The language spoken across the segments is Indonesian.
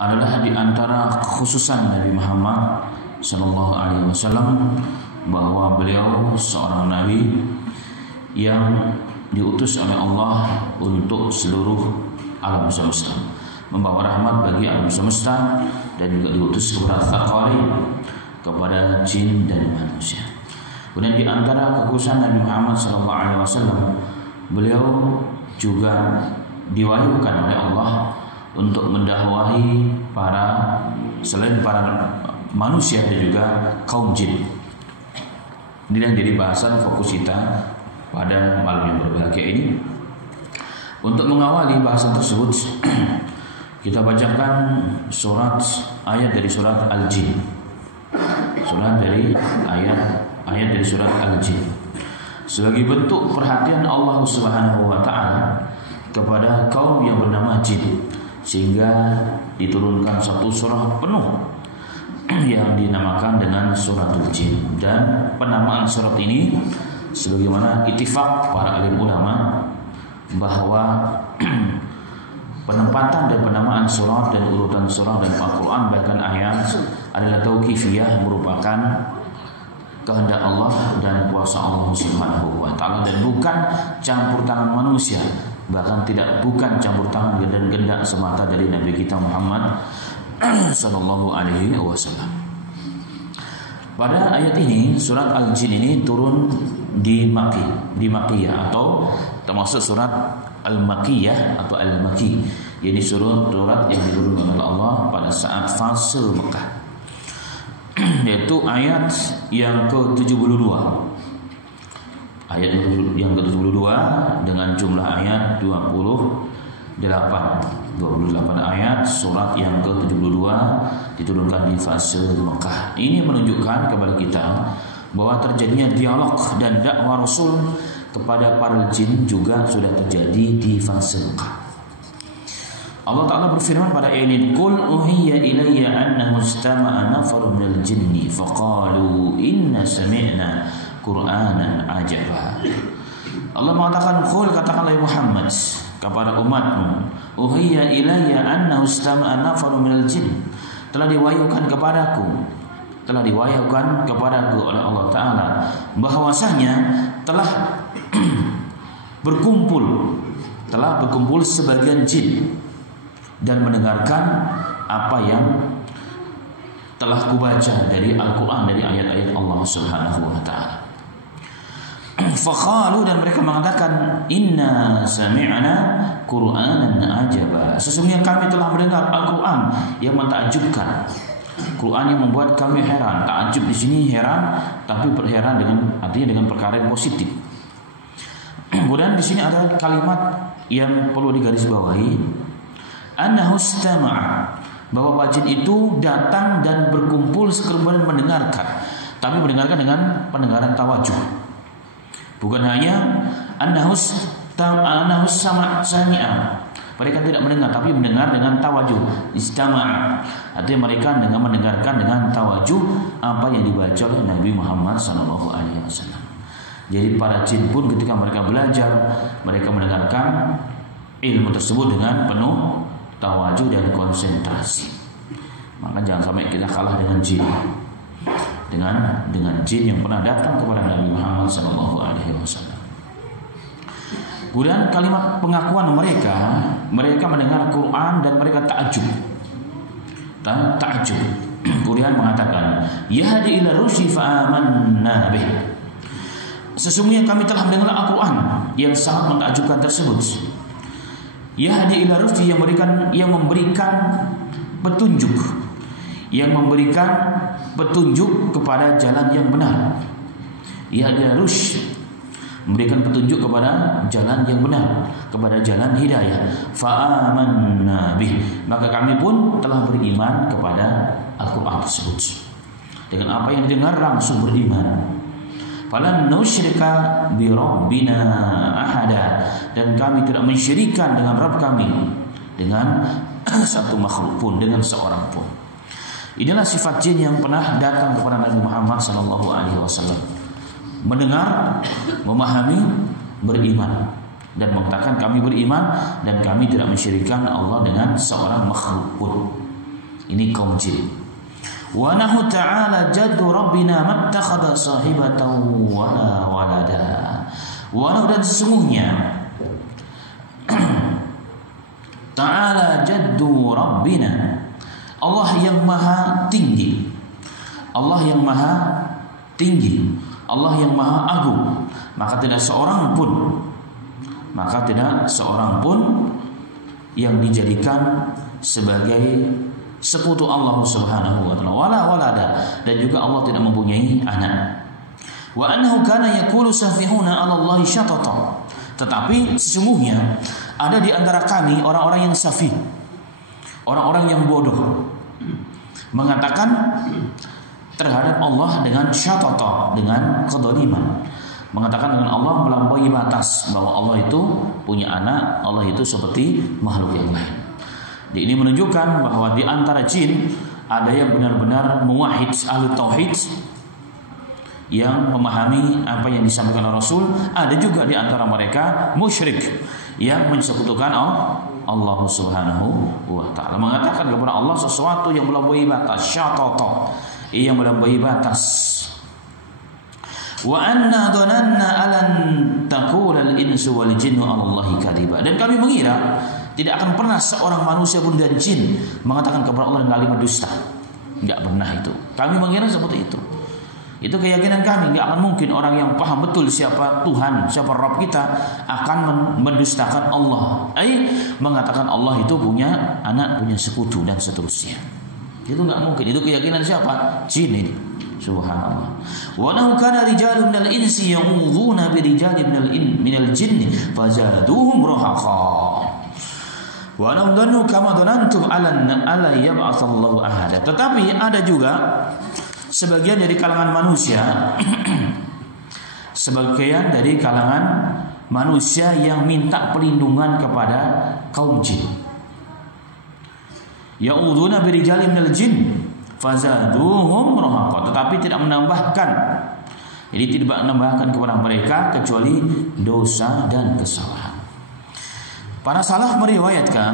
adalah di antara kekhususan Nabi Muhammad sallallahu alaihi wasallam bahwa beliau seorang nabi yang diutus oleh Allah untuk seluruh alam semesta, membawa rahmat bagi alam semesta, dan juga diutus kepada tsaqari, kepada jin dan manusia. Kemudian di antara kekhususan Nabi Muhammad sallallahu alaihi wasallam, beliau juga diwahyukan oleh Allah untuk mendakwahi selain para manusia dan juga kaum jin. Ini yang jadi bahasan fokus kita pada malam yang berbahagia ini. Untuk mengawali bahasan tersebut, kita bacakan ayat dari surat Al-Jin. Ayat dari surat Al-Jin. Sebagai bentuk perhatian Allah Subhanahu wa taala kepada kaum yang bernama jin, sehingga diturunkan satu surah penuh yang dinamakan dengan suratul jin. Dan penamaan surat ini sebagaimana ittifaq para alim ulama bahwa penempatan dan penamaan surat dan urutan surah dan Al-Quran bahkan ayat adalah tauqifiyah, merupakan kehendak Allah dan kuasa Allah Subhanahu wa taala, dan bukan campur tangan manusia, bahkan bukan campur tangan dan kehendak semata dari Nabi kita Muhammad sallallahu alaihi wasallam. Pada ayat ini, surat Al-Jin ini turun di Makkiyah, atau termasuk surat Al-Makkiyah atau Al-Makki. Jadi surat yang diturunkan oleh Allah pada saat fase Mekah, yaitu ayat yang ke-72. Ayat yang ke-72 dengan jumlah ayat 28 ayat surat yang ke-72 diturunkan di fase Mekah. Ini menunjukkan kepada kita bahwa terjadinya dialog dan dakwah Rasul kepada para jin juga sudah terjadi di fase Mekah. Allah Ta'ala berfirman pada ayat ini, "Qul uhiya ilayya annahu istama'a nafarun minal jinni faqalu inna sami'na Qur'anan ajaba." Allah mengatakan, "Qul," katakanlah Muhammad kepada umatmu, "Uhiya ilayya annahu istama'a nafarun minal jin." Telah diwahyukan kepadaku oleh Allah Ta'ala bahwasanya telah berkumpul sebagian jin dan mendengarkan apa yang telah kubaca dari Al-Quran, dari ayat-ayat Allah Subhanahu wa ta'ala. Fakhalu, dan mereka mengatakan, "Inna sami'na Qur'anan ajaba." Sesungguhnya kami telah mendengar Al-Quran yang mentakjubkan, Quran yang membuat kami heran. Takjub di sini heran, tapi berheran artinya dengan perkara yang positif. Kemudian di sini ada kalimat yang perlu digarisbawahi, annahu istama'a, bahwa jin itu datang dan berkumpul kemudian mendengarkan, tapi mendengarkan dengan pendengaran tawajuh. Bukan hanya annahu sami'a, mereka tidak mendengar tapi mendengar dengan tawajuh. Istama'a artinya mereka mendengarkan dengan tawajuh apa yang dibaca oleh Nabi Muhammad sallallahu alaihi wasallam. Jadi para jin pun ketika mereka belajar, mereka mendengarkan ilmu tersebut dengan penuh tawajuh dan konsentrasi. Maka jangan sampai kita kalah dengan jin, dengan jin yang pernah datang kepada Nabi Muhammad sallallahu alaihi wasallam. Kemudian kalimat pengakuan mereka mendengar Quran dan mereka takjub. Kemudian mengatakan, "Yahdi ila rusyi fa amanna bih." Sesungguhnya kami telah mendengar Al-Quran yang sangat mentakjubkan tersebut. Yahdi ila rusyi, yang memberikan petunjuk kepada jalan yang benar. Yahdi ila rusyi, memberikan petunjuk kepada jalan yang benar, kepada jalan hidayah. Fa'amanna bih, maka kami pun telah beriman kepada Al-Quran tersebut. Dengan apa yang didengar langsung beriman. Falan nusyrika bi rabbina ahada, dan kami tidak mensyirikkan dengan Rabb kami dengan satu makhluk pun, dengan seorang pun. Inilah sifat jin yang pernah datang kepada Nabi Muhammad sallallahu alaihi wasallam. Mendengar, memahami, beriman, dan mengatakan kami beriman dan kami tidak mensyirikkan Allah dengan seorang makhluk pun. Ini kaum jin. Wa nahu ta'ala jaddu rabbina mattakhadha sahibatan wala walada. Wa nahu, dan sesungguhnya ta'ala jaddu rabbina, Allah yang maha tinggi, Allah yang maha tinggi, Allah yang maha agung, maka tidak seorang pun yang dijadikan sebagai sekutu Allah Subhanahu wa taala, wala walada, dan juga Allah tidak mempunyai anak. Wa annahu kana yaqulu safihuna 'ala Allah syatata. Tetapi sesungguhnya ada di antara kami orang-orang yang safih, orang-orang yang bodoh, mengatakan terhadap Allah dengan syatata, dengan kedzaliman, mengatakan dengan Allah melampaui batas, bahwa Allah itu punya anak, Allah itu seperti makhluk yang lain. Ini menunjukkan bahwa di antara jin ada yang benar-benar muwahhid, ahli tauhid, yang memahami apa yang disampaikan oleh Rasul. Ada juga di antara mereka musyrik yang mensekutukan Allah Subhanahu wa taala, mengatakan kepada Allah sesuatu yang melampaui batas, syatata, yang melampaui batas. Wa anna dhananna alan taqula al-insu wal jinnu 'ala Allahi kadhiba. Dan kami mengira tidak akan pernah seorang manusia pun dan jin mengatakan kepada Allah kalimat dusta. Enggak pernah itu. Kami mengira seperti itu. Itu keyakinan kami. Enggak akan mungkin orang yang paham betul siapa Tuhan, siapa Rabb kita akan mendustakan Allah. Mengatakan Allah itu punya anak, punya sekutu dan seterusnya. Itu enggak mungkin. Itu keyakinan siapa? Jin ini. Subhanallah. Wa nahu kana rijalun minal insi ya'udzuuna bi rijalin minal jinni fazaduhum rahaqa. Wa nahu dhannu kama dhanantum ala yab'atsallahu ahada. Tetapi ada juga sebagian dari kalangan manusia yang minta perlindungan kepada kaum jin. Ya'udzuuna bi rijalin minal jinni fazaduhum rahaqa, tetapi tidak menambahkan, jadi tidak menambahkan kepada mereka kecuali dosa dan kesalahan. Para salaf meriwayatkan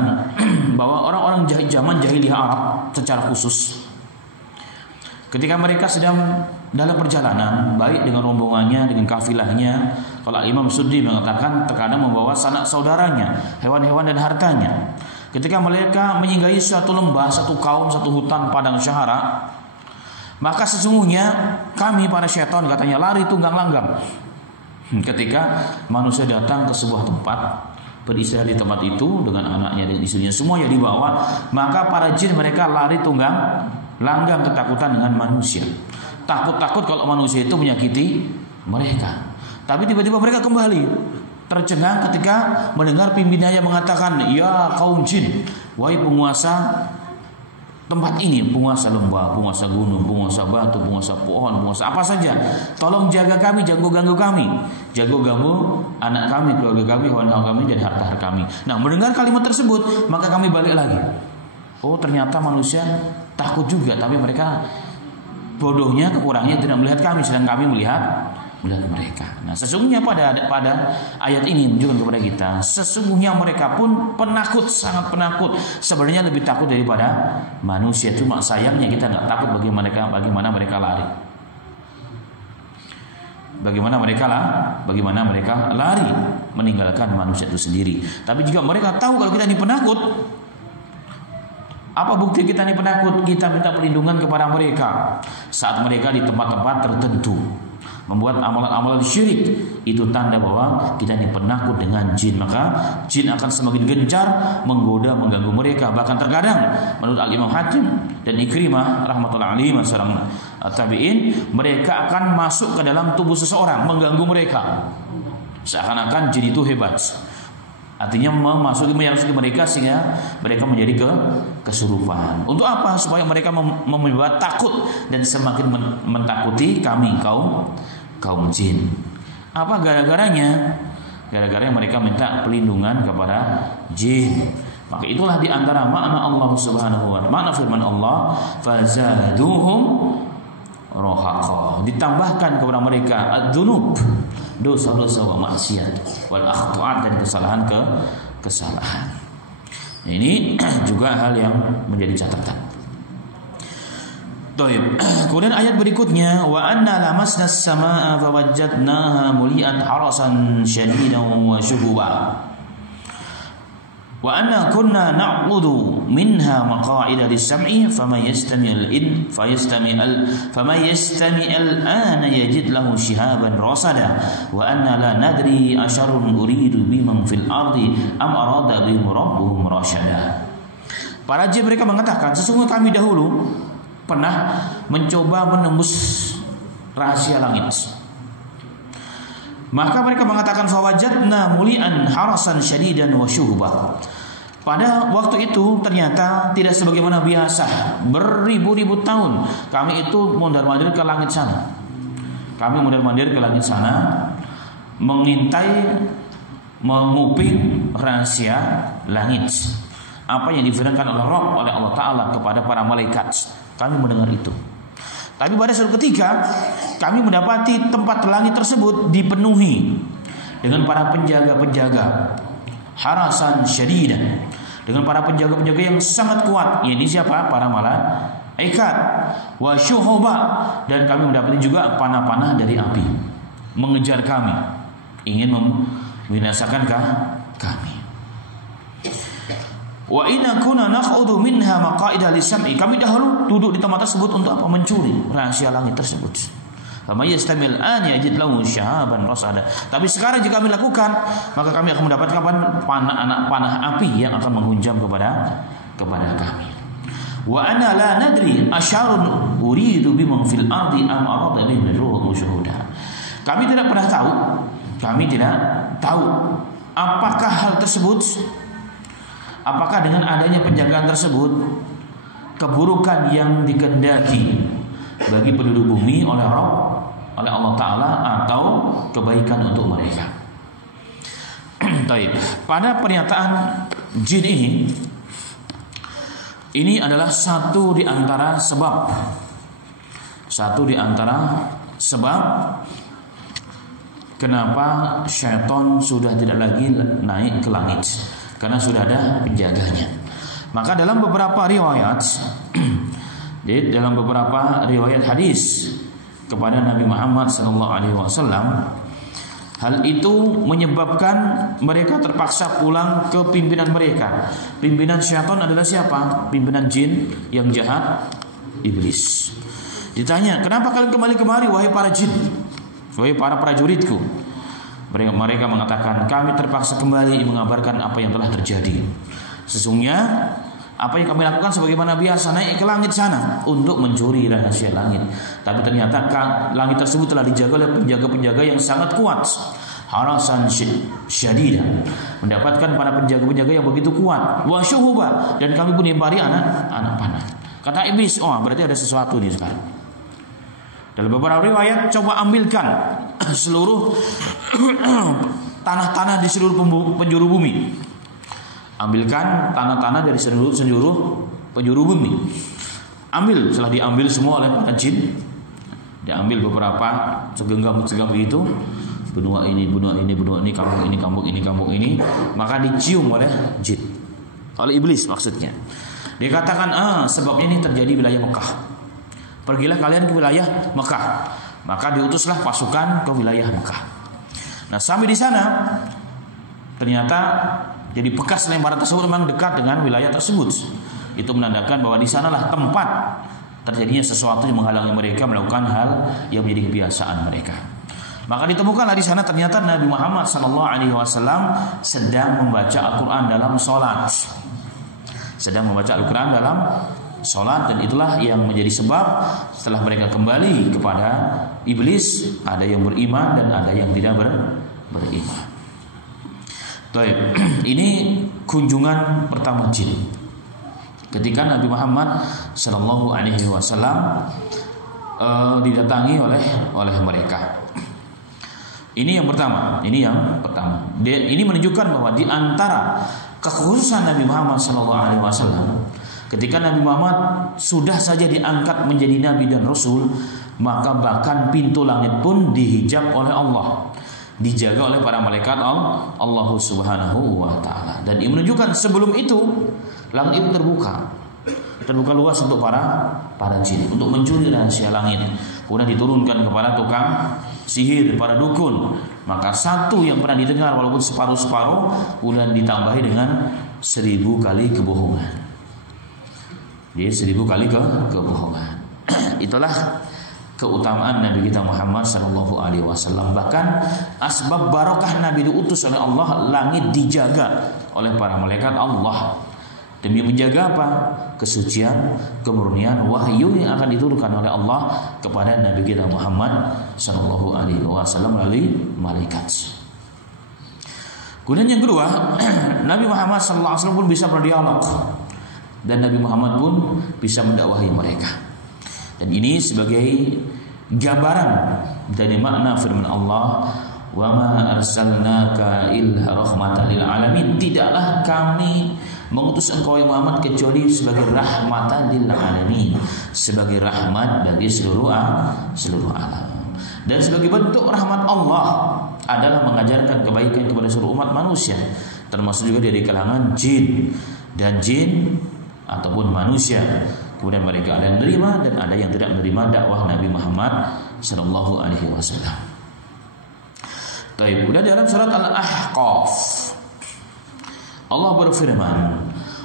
bahwa orang-orang zaman jahiliyah Arab secara khusus, ketika mereka sedang dalam perjalanan, baik dengan rombongannya, dengan kafilahnya, kalau Imam Suddi mengatakan terkadang membawa sanak saudaranya, hewan-hewan dan hartanya. Ketika mereka menyinggahi suatu lembah, satu kaum, satu hutan padang syahara, maka sesungguhnya kami para syaitan, katanya, lari tunggang langgang. Ketika manusia datang ke sebuah tempat, beristirahat di tempat itu dengan anaknya dan istrinya, semuanya dibawa, maka para jin mereka lari tunggang langgang ketakutan dengan manusia. Takut-takut kalau manusia itu menyakiti mereka. Tapi tiba-tiba mereka kembali tercengang ketika mendengar pimpinannya mengatakan, ya kaum jin, wahai penguasa tempat ini, penguasa lembah, penguasa gunung, penguasa batu, penguasa pohon, penguasa apa saja, tolong jaga kami, ganggu kami, ganggu anak kami, keluarga kami, hewan-hewan kami, dan harta-harta kami. Nah, mendengar kalimat tersebut, maka kami balik lagi. Oh, ternyata manusia takut juga, tapi mereka bodohnya, kekurangnya tidak melihat kami, sedang kami melihat mereka. Nah, sesungguhnya pada ayat ini menunjukkan kepada kita, sesungguhnya mereka pun penakut, sangat penakut. Sebenarnya lebih takut daripada manusia. Cuma sayangnya kita nggak takut bagaimana mereka lari. Bagaimana mereka lari meninggalkan manusia itu sendiri. Tapi jika mereka tahu kalau kita ini penakut, apa bukti kita ini penakut? Kita minta perlindungan kepada mereka saat mereka di tempat-tempat tertentu membuat amalan-amalan syirik. Itu tanda bahwa kita ini penakut dengan jin. Maka jin akan semakin gencar menggoda, mengganggu mereka. Bahkan terkadang menurut Al-Imam Hakim dan Ikrimah rahmatullahi alaihim, seorang tabi'in, mereka akan masuk ke dalam tubuh seseorang, mengganggu mereka, seakan-akan jin itu hebat. Artinya memasuki mereka sehingga mereka menjadi kesurupan. Untuk apa? Supaya mereka membuat takut dan semakin mentakuti kami kaum jin. Apa gara-garanya? Gara-garanya mereka minta perlindungan kepada jin. Maka itulah di antara makna Allah Subhanahu wa taala, makna firman Allah, fazaduhum rahaqa, ditambahkan kepada mereka adzunub, dosa-dosa wa maksiat, wal akhtaat, dan kesalahan. Ini juga hal yang menjadi catatan. Baik. Kemudian ayat berikutnya, wa anna lamasna as-samaa'a fawajadnaha muli'at harasan shadidan wa shuhuba. Wa anna kunna na'qudu minha maqa'ida lis-sam'i faman yastami' al-ana yajid lahu shihaban rasada wa anna la nadri asharun uridu biman fil ardi am arada bihim rabbuhum rasyada. Para jin mereka mengatakan, sesungguhnya kami dahulu pernah mencoba menembus rahasia langit. Maka mereka mengatakan fawajadna muli'an harasan syadidan wa syuhba. Pada waktu itu ternyata tidak sebagaimana biasa. Beribu-ribu tahun kami itu mondar-mandir ke langit sana. Kami mondar-mandir ke langit sana, mengintai, menguping rahasia langit. Apa yang difirmankan oleh Allah Ta'ala kepada para malaikat. Kami mendengar itu. Tapi pada suatu ketika kami mendapati tempat langit tersebut dipenuhi dengan para penjaga-penjaga harasan syadidan, dengan para penjaga-penjaga yang sangat kuat. Ini siapa? Para malaikat. Wa syuhuba, dan kami mendapati juga panah-panah dari api mengejar kami, ingin membinasakan kami. Wa inna kunna naq'udu minha maqa'ida lis-sam'i. Kami dahulu duduk di tempat tersebut untuk apa? Mencuri rahasia langit tersebut. Faman yastamil an yajid lahu shahaban rasada. Tapi sekarang jika kami lakukan, maka kami akan mendapatkan panah api yang akan menghunjam kepada kami. Wa ana la nadri asyarun uridu biman fil ardi am arada bihim ruhum syuhuda. Kami tidak tahu apakah hal tersebut, apakah dengan adanya penjagaan tersebut keburukan yang dikehendaki bagi penduduk bumi oleh Allah Ta'ala atau kebaikan untuk mereka. Taib. Pada pernyataan jin ini adalah satu di antara sebab kenapa syaitan sudah tidak lagi naik ke langit, karena sudah ada penjaganya. Maka dalam beberapa riwayat jadi dalam beberapa riwayat hadis kepada Nabi Muhammad SAW, hal itu menyebabkan mereka terpaksa pulang ke pimpinan mereka. Pimpinan syaitan adalah siapa? Pimpinan jin yang jahat, iblis. Ditanya, kenapa kalian kembali kemari wahai para jin, wahai para prajuritku? Mereka mengatakan, kami terpaksa kembali mengabarkan apa yang telah terjadi. Sesungguhnya apa yang kami lakukan sebagaimana biasa, naik ke langit sana untuk mencuri rahasia langit. Tapi ternyata langit tersebut telah dijaga oleh penjaga-penjaga yang sangat kuat. Harasan syadidah, mendapatkan para penjaga-penjaga yang begitu kuat. Wa syuhuba, dan kami pun diberi anak panah. Kata iblis, oh berarti ada sesuatu nih sekarang. Dalam beberapa riwayat, coba ambilkan seluruh tanah-tanah di seluruh penjuru bumi. Ambilkan tanah-tanah dari seluruh penjuru bumi. Ambil, setelah diambil semua oleh para jin, diambil beberapa segenggam itu, benua ini, kampung ini, maka dicium oleh jin, oleh iblis maksudnya. Dikatakan, sebabnya ini terjadi wilayah Mekah. Pergilah kalian ke wilayah Mekah. Maka diutuslah pasukan ke wilayah Mekah. Nah, sampai di sana ternyata jadi bekas lemparan tersebut memang dekat dengan wilayah tersebut. Itu menandakan bahwa di sanalah tempat terjadinya sesuatu yang menghalangi mereka melakukan hal yang menjadi kebiasaan mereka. Maka ditemukanlah di sana ternyata Nabi Muhammad SAW sedang membaca Al-Quran dalam sholat. Dan itulah yang menjadi sebab setelah mereka kembali kepada iblis, ada yang beriman dan ada yang tidak beriman. Baik, ini kunjungan pertama jin. Ketika Nabi Muhammad SAW didatangi oleh mereka. Ini yang pertama. Ini menunjukkan bahwa di antara kekhususan Nabi Muhammad SAW, ketika Nabi Muhammad sudah saja diangkat menjadi Nabi dan Rasul, maka bahkan pintu langit pun dihijab oleh Allah, dijaga oleh para malaikat Allah Subhanahu wa ta'ala. Dan ini menunjukkan sebelum itu langit itu terbuka. terbuka luas untuk para jin untuk mencuri rahasia langit. Kemudian diturunkan kepada tukang sihir, para dukun. Maka satu yang pernah didengar walaupun separuh-separuh, kemudian ditambahi dengan 1000 kali kebohongan. Jadi 1000 kali kebohongan. Itulah keutamaan Nabi kita Muhammad sallallahu alaihi wasallam. Bahkan asbab barokah Nabi diutus oleh Allah, langit dijaga oleh para malaikat Allah demi menjaga apa? Kesucian, kemurnian wahyu yang akan diturunkan oleh Allah kepada Nabi kita Muhammad sallallahu alaihi wasallam melalui malaikat. Kemudian yang kedua, Nabi Muhammad sallallahu alaihi wasallam pun bisa berdialog dan Nabi Muhammad pun bisa mendakwahi mereka. Dan ini sebagai gambaran dari makna firman Allah, wa ma arsalnaka illa rahmatan lil alamin. Tidaklah kami mengutus engkau ya Muhammad kecuali sebagai rahmatan lil alamin, sebagai rahmat bagi seluruh alam. Dan sebagai bentuk rahmat Allah adalah mengajarkan kebaikan kepada seluruh umat manusia, termasuk juga dari kalangan jin ataupun manusia. Kemudian mereka ada yang menerima dan ada yang tidak menerima dakwah Nabi Muhammad sallallahu alaihi wasallam. Baik, kemudian dalam surat Al-Ahqaf Allah berfirman,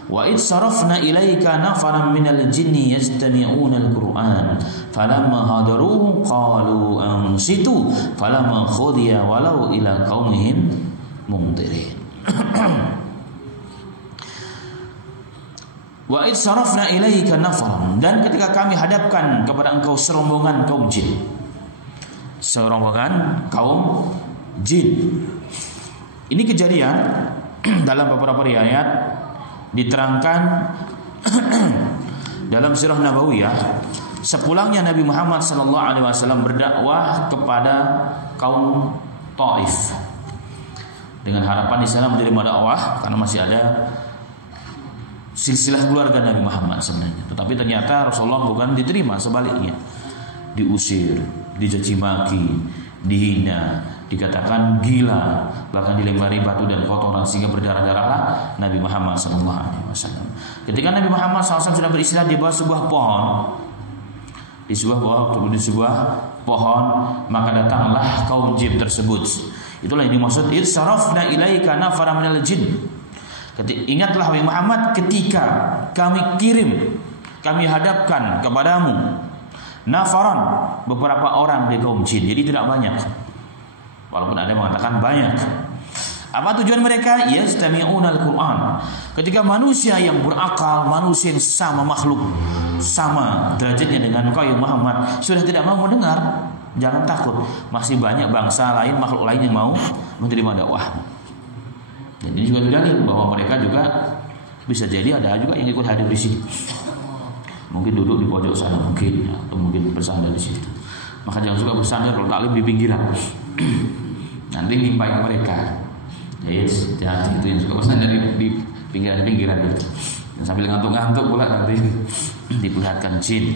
wa id sarafna ilaika nafaran minal jinni yastami'una al-Qur'an falamma hadaruhu qalu ansitu falamma qudiya walau ila qaumihim mundirin. Wa id sarafna ilaika nafaran, dan ketika kami hadapkan kepada engkau serombongan kaum jin. Serombongan kaum jin. Ini kejadian dalam beberapa riwayat diterangkan dalam sirah Nabawiyah sepulangnya Nabi Muhammad sallallahu alaihi wasallam berdakwah kepada kaum Taif dengan harapan di sana menerima dakwah karena masih ada silsilah keluarga Nabi Muhammad sebenarnya. Tetapi ternyata Rasulullah bukan diterima, sebaliknya diusir, dicaci maki, dihina, dikatakan gila, bahkan dilempari batu dan kotoran sehingga berdarah-darahlah Nabi Muhammad SAW. Ketika Nabi Muhammad SAW sudah beristirahat di bawah sebuah pohon, di sebuah pohon, maka datanglah kaum jin tersebut. Itulah yang dimaksud irsarafna ilaika nafaran minal jin. Ingatlah wahai Muhammad ketika kami hadapkan kepadamu nafaran, beberapa orang dari kaum jin. Jadi tidak banyak, walaupun ada yang mengatakan banyak. Apa tujuan mereka? Yastami'una al-Qur'an. Ketika manusia yang berakal, manusia yang sama makhluk, sama derajatnya dengan engkau ya Muhammad, sudah tidak mau mendengar, jangan takut, masih banyak bangsa lain, makhluk lain yang mau menerima dakwah. Dan ini juga dalil bahwa mereka juga bisa jadi ada juga yang ikut hadir di sini. Mungkin duduk di pojok sana mungkin, atau mungkin bersandar di situ. Maka jangan suka bersandar kalau taklim di pinggiran. Nanti nimpain mereka. Yes, hati itu yang suka bersandar di pinggiran itu. Dan sambil ngantuk-ngantuk pula nanti diperlihatkan jin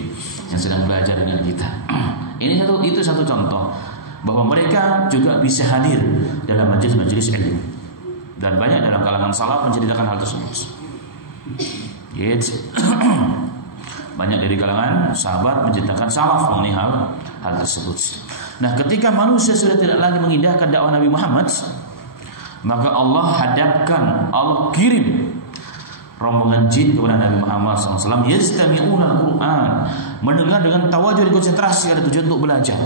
yang sedang belajar dengan kita. Itu satu contoh bahwa mereka juga bisa hadir dalam majelis-majelis ilmu. Dan banyak dalam kalangan salaf menceritakan hal tersebut. Yes. Banyak dari kalangan sahabat menceritakan salaf mengenai hal tersebut. Nah, ketika manusia sudah tidak lagi mengindahkan dakwah Nabi Muhammad, maka Allah hadapkan, Allah kirim rombongan jin kepada Nabi Muhammad SAW. Yastami'una al-Qur'an, mendengar dengan tawajuh dan konsentrasi, ada tujuan untuk belajar.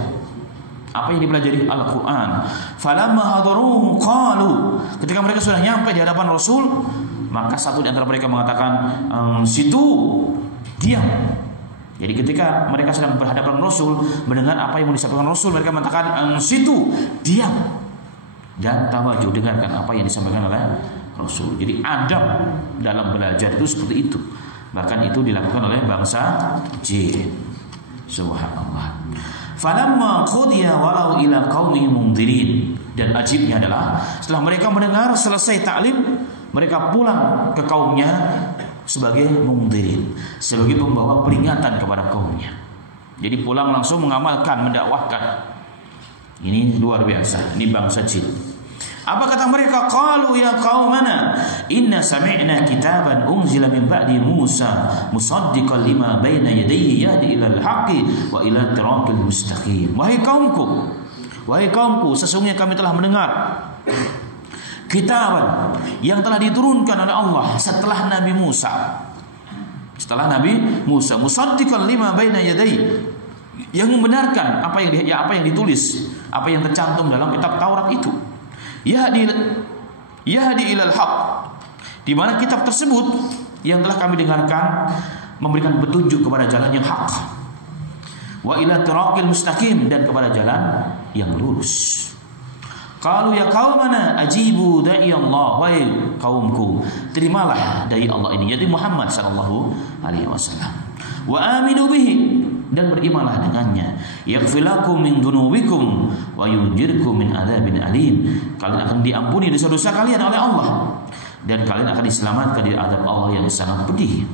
Apa yang dipelajari? Al-Quran. Falamma hadaruhu qalu, ketika mereka sudah nyampe di hadapan Rasul, maka satu di antara mereka mengatakan situ, diam. Jadi ketika mereka sedang berhadapan Rasul, mendengar apa yang disampaikan Rasul, mereka mengatakan situ, diam. Dan tawajuh, dengarkan apa yang disampaikan oleh Rasul. Jadi adab dalam belajar itu seperti itu. Bahkan itu dilakukan oleh bangsa jin. Subhanallah. Falamma qudiya walau ila qaumihim mundirin. Dan ajibnya adalah setelah mereka mendengar selesai taklim, mereka pulang ke kaumnya sebagai mundirin, sebagai pembawa peringatan kepada kaumnya. Jadi pulang langsung mengamalkan, mendakwahkan. Ini luar biasa. Ini bangsa jin. Apa kata mereka? Qalu ya qaumana inna sami'na kitaban unzila min ba'di Musa musaddiqan lima baina yadayhi yahdi ilal haqqi wa ila siratal mustaqim. Wahai kaumku, sesungguhnya kami telah mendengar kitaban yang telah diturunkan oleh Allah setelah Nabi Musa. Setelah Nabi Musa, musaddiqan lima baina yadayhi, yang membenarkan apa yang ditulis, apa yang tercantum dalam kitab Taurat itu. Yahdi ilal haq, di mana kitab tersebut yang telah kami dengarkan memberikan petunjuk kepada jalan yang hak. Wa ila siratal mustaqim, dan kepada jalan yang lurus. Qalu ya qaumana ajibu da'i Allah, wahai kaumku, terimalah dai Allah ini, yaitu Muhammad sallallahu alaihi wasallam. Wa aminu bihi, dan berimanlah dengannya. Yaghfir lakum min dunubikum wa yunjirkum min adzabin alim. Kalian akan diampuni dosa-dosa kalian oleh Allah, dan kalian akan diselamatkan dari azab Allah yang sangat pedih.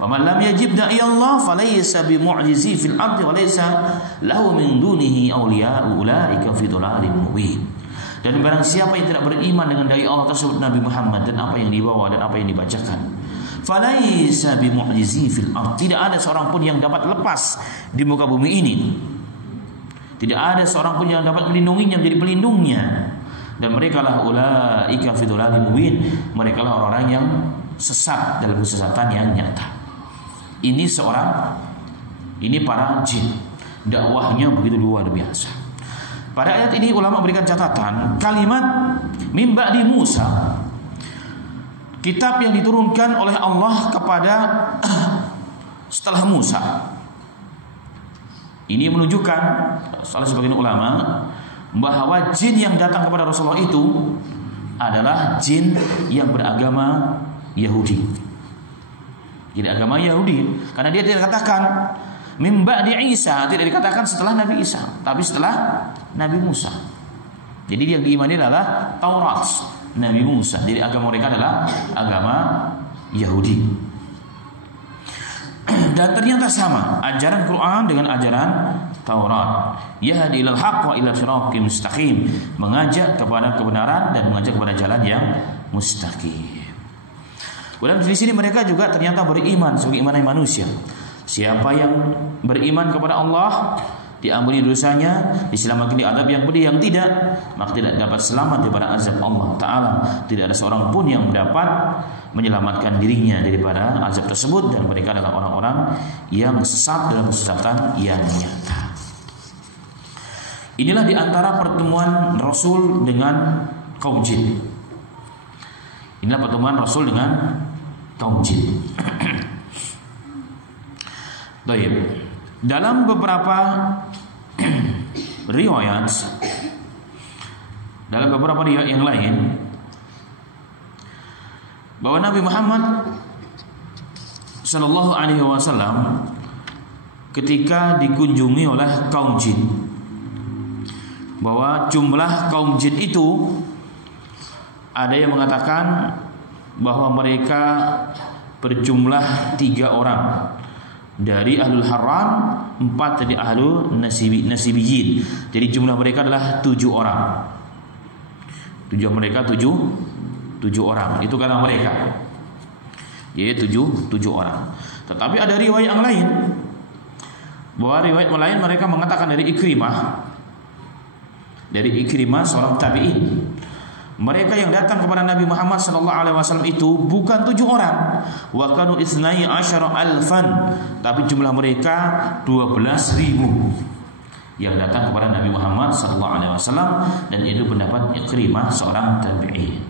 Wa man lam yajib da'i Allah falaysa bimu'jizi fil ardi wa laysa lahu min dunihi awliya'u ulaika fi dhalalin mubin. Dan barang siapa yang tidak beriman dengan dai Allah tersebut, Nabi Muhammad, dan apa yang dibawa dan apa yang dibacakan, falaisa bimu'jizi fil ard, tidak ada seorang pun yang dapat lepas di muka bumi ini. Tidak ada seorang pun yang dapat melindunginya, menjadi pelindungnya. Dan mereka lah ulaika fi dhalalin mubin, mereka lah orang-orang yang sesat dalam kesesatan yang nyata. Ini para jin, dakwahnya begitu luar biasa. Pada ayat ini ulama berikan catatan kalimat min ba'di Musa, kitab yang diturunkan oleh Allah kepada setelah Musa. Ini menunjukkan salah sebagian ulama bahwa jin yang datang kepada Rasulullah itu adalah jin yang beragama Yahudi. Jadi agama Yahudi, karena dia tidak katakan min ba'di Isa, tidak dikatakan setelah Nabi Isa, tapi setelah Nabi Musa. Jadi yang diimani adalah Taurat Nabi Musa. Jadi agama mereka adalah agama Yahudi. Dan ternyata sama ajaran Quran dengan ajaran Taurat. Yahdi ilal haqq wa ila siratal mustaqim, mengajak kepada kebenaran dan mengajak kepada jalan yang mustaqim. Kemudian di sini mereka juga ternyata beriman sebagai iman manusia. Siapa yang beriman kepada Allah diampuni dosanya, diselamatkan di azab yang pedih. Yang tidak, maka tidak dapat selamat daripada azab Allah Ta'ala. Tidak ada seorang pun yang dapat menyelamatkan dirinya daripada azab tersebut, dan mereka adalah orang-orang yang sesat dalam kesesatan yang nyata. Inilah diantara pertemuan Rasul dengan kaum jin. Inilah pertemuan Rasul dengan kaum jin. Baik. Dalam beberapa riwayat yang lain, bahwa Nabi Muhammad sallallahu alaihi wasallam ketika dikunjungi oleh kaum jin, bahwa jumlah kaum jin itu ada yang mengatakan bahwa mereka berjumlah 3 orang. Dari ahlul haram, 4 dari ahlul nasibiyin. Jadi jumlah mereka adalah 7 orang. Tujuan mereka 7 orang. Itu kata mereka. Jadi 7 orang. Tetapi ada riwayat yang lain, bahwa riwayat lain mereka mengatakan dari Ikrimah seorang tabi'in, mereka yang datang kepada Nabi Muhammad SAW itu bukan 7 orang, wa kanu 12 alfan, tapi jumlah mereka 12.000 yang datang kepada Nabi Muhammad SAW, dan itu pendapat Ikrimah seorang tabi'in.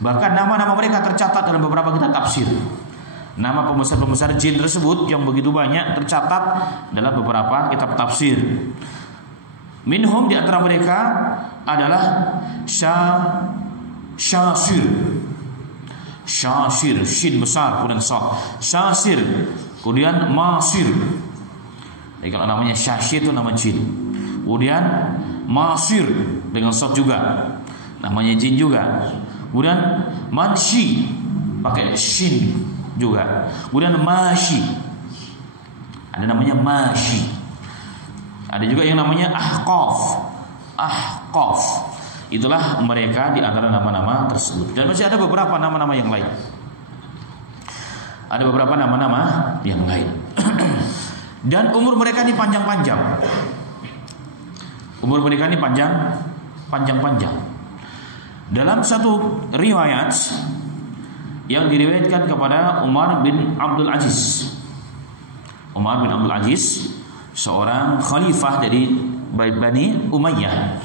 Bahkan nama-nama mereka tercatat dalam beberapa kitab tafsir. Nama pembesar-pembesar jin tersebut yang begitu banyak tercatat dalam beberapa kitab tafsir. Minhum, di antara mereka adalah Syasir, shin besar kemudian sad, Syasir, kemudian Masir. Jadi kalau namanya Syasir itu nama jin. Kemudian Masir dengan sad juga, namanya jin juga. Kemudian Manshi pakai shin juga. Kemudian Mashi, ada namanya Mashi. Ada juga yang namanya Ahqaf. Itulah mereka di antara nama-nama tersebut. Dan masih ada beberapa nama-nama yang lain. Ada beberapa nama-nama yang lain. Dan umur mereka ini panjang-panjang. Umur mereka ini panjang-panjang. Dalam satu riwayat yang diriwayatkan kepada Umar bin Abdul Aziz. Umar bin Abdul Aziz, seorang khalifah dari Bani Umayyah,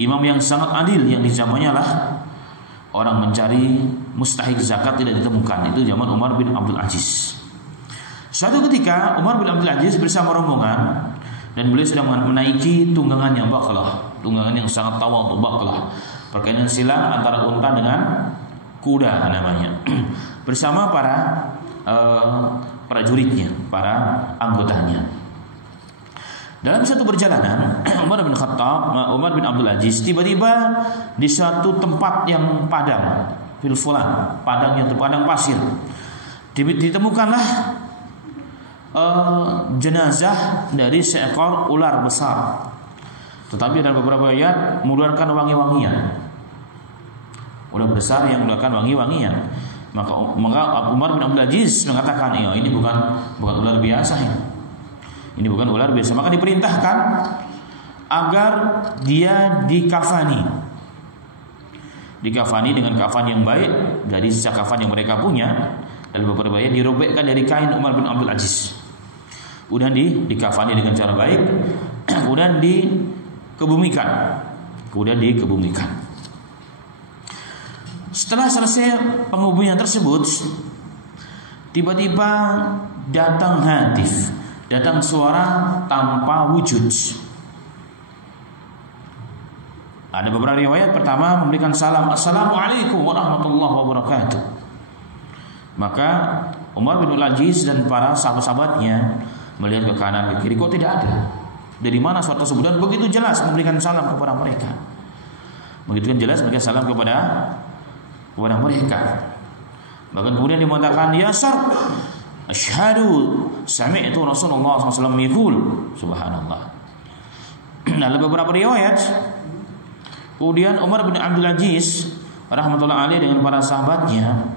imam yang sangat adil, yang di zamannya lah orang mencari mustahik zakat tidak ditemukan. Itu zaman Umar bin Abdul Aziz. Suatu ketika Umar bin Abdul Aziz bersama rombongan, dan beliau sedang menaiki tunggangan yang baqlah, tunggangan yang sangat tawadhu, baqlah, perkainan silang antara unta dengan kuda namanya, bersama para prajuritnya, para anggotanya. Dalam satu perjalanan, Umar bin Abdul Aziz tiba-tiba di suatu tempat yang padang, filfulan, padang pasir. Ditemukanlah jenazah dari seekor ular besar. Tetapi ada beberapa ayat mengeluarkan wangi-wangian. Ular besar yang mengeluarkan wangi-wangian. Maka Umar bin Abdul Aziz mengatakan, "Ya, ini bukan ular biasa ini. Ini bukan ular biasa." Maka diperintahkan agar dia dikafani dengan kafan yang baik dari sisa kafan yang mereka punya. Dan beberapa ayat dirobekkan dari kain Umar bin Abdul Aziz. Kemudian dikafani dengan cara baik, kemudian dikebumikan. Setelah selesai penguburan tersebut, tiba-tiba datang hatif, datang suara tanpa wujud. Ada beberapa riwayat, pertama memberikan salam, "Assalamualaikum warahmatullahi wabarakatuh." Maka Umar bin Abdul Aziz dan para sahabat-sahabatnya melihat ke kanan ke kiri, kok tidak ada. Dari mana suara tersebut? Dan begitu jelas memberikan salam kepada mereka. Begitu jelas memberikan salam kepada mereka. Bahkan kemudian dia mengatakan, "Ya Sar, asyhadu sami'tu Rasulullah SAW yaqul." Subhanallah. Dalam beberapa riwayat, kemudian Umar bin Abdul Aziz rahmatullah alaih dengan para sahabatnya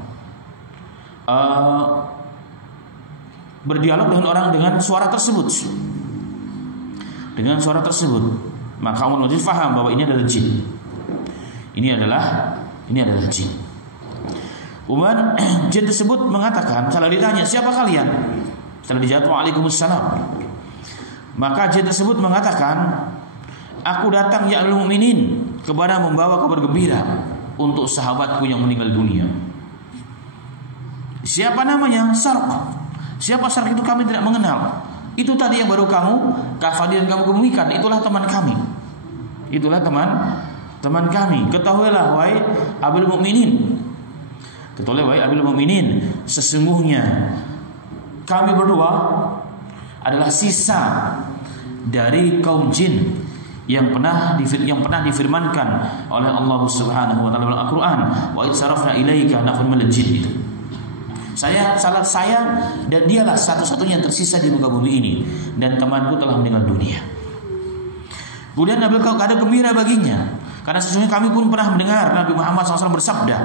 berdialog dengan orang dengan suara tersebut. Maka Umar bin Abdul Aziz faham bahwa ini adalah jin. Ini adalah jin. Umar jin tersebut mengatakan, setelah ditanya, "Siapa kalian?" Setelah dijawab, "Waalaikumsalam." Maka jin tersebut mengatakan, "Aku datang ya ahlul mukminin kepada membawa kabar gembira untuk sahabatku yang meninggal dunia." "Siapa namanya?" "Sarq." "Siapa Sarq itu?" "Kami tidak mengenal." "Itu tadi yang baru kamu kafani dan kamu kebumikan, itulah teman kami." "Ketahuilah wahai Abil Mukminin, sesungguhnya kami berdua adalah sisa dari kaum jin yang pernah difirmankan oleh Allah Subhanahu wa taala dalam Al-Qur'an, "Wa id sarafna ilaika nafar minal jin." Itu saya dan dialah satu-satunya yang tersisa di muka bumi ini, dan temanku telah meninggal dunia. Kemudian Nabi ada gembira baginya, karena sesungguhnya kami pun pernah mendengar Nabi Muhammad SAW bersabda,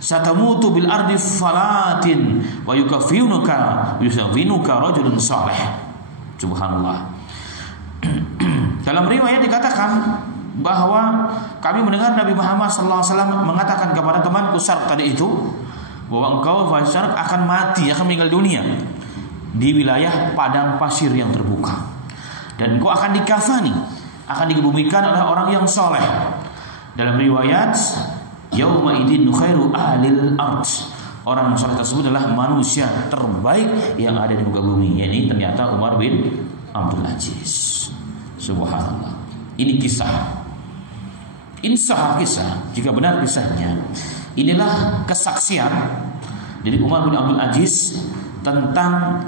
"Satamutu bil ardi falatin wa yukafinuka rajulun salih." Subhanallah. Dalam riwayat dikatakan bahwa kami mendengar Nabi Muhammad SAW mengatakan kepada temanku Sarq tadi itu, bahwa engkau Sarq akan mati, akan meninggal dunia di wilayah padang pasir yang terbuka, dan engkau akan dikafani, akan dikebumikan oleh orang yang soleh. Dalam riwayat, "Yauma idin khairu ahlil ard." Orang yang soleh tersebut adalah manusia terbaik yang ada di muka bumi. Ini ternyata Umar bin Abdul Aziz. Subhanallah. Ini kisah. Insya kisah, jika benar kisahnya, inilah kesaksian dari Umar bin Abdul Aziz tentang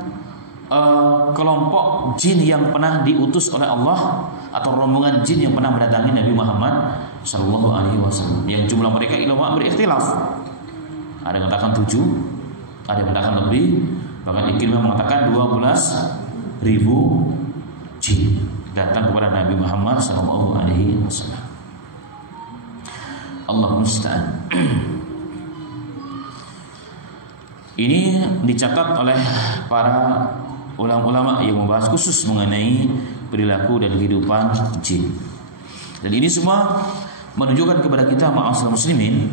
kelompok jin yang pernah diutus oleh Allah, atau rombongan jin yang pernah mendatangi Nabi Muhammad Sallallahu Alaihi Wasallam. Yang jumlah mereka ulama berikhtilaf. Ada yang mengatakan 7, ada yang mengatakan lebih, bahkan Ikrimah mengatakan 12.000 jin datang kepada Nabi Muhammad Sallallahu Alaihi Wasallam. Allah musta'an. Ini dicatat oleh para ulama-ulama yang membahas khusus mengenai perilaku dan kehidupan jin. Dan ini semua menunjukkan kepada kita ma'asyiral muslimin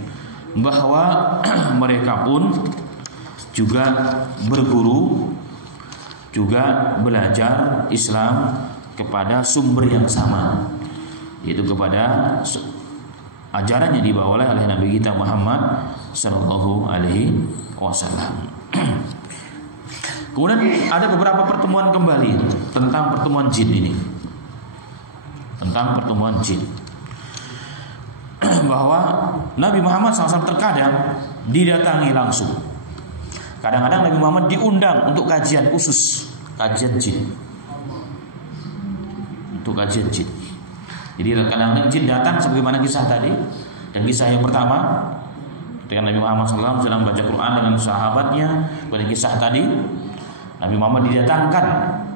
bahwa mereka pun juga berguru, juga belajar Islam kepada sumber yang sama, yaitu kepada ajaran yang dibawa oleh Nabi kita Muhammad sallallahu alaihi wasallam. Kemudian ada beberapa pertemuan kembali tentang pertemuan jin ini. Tentang pertemuan jin. Bahwa Nabi Muhammad SAW terkadang didatangi langsung. Kadang-kadang Nabi Muhammad diundang untuk kajian khusus, kajian jin. Untuk kajian jin. Jadi kadang-kadang jin datang sebagaimana kisah tadi. Dan kisah yang pertama ketika Nabi Muhammad SAW sedang baca Quran dengan sahabatnya, pada kisah tadi Nabi Muhammad didatangkan.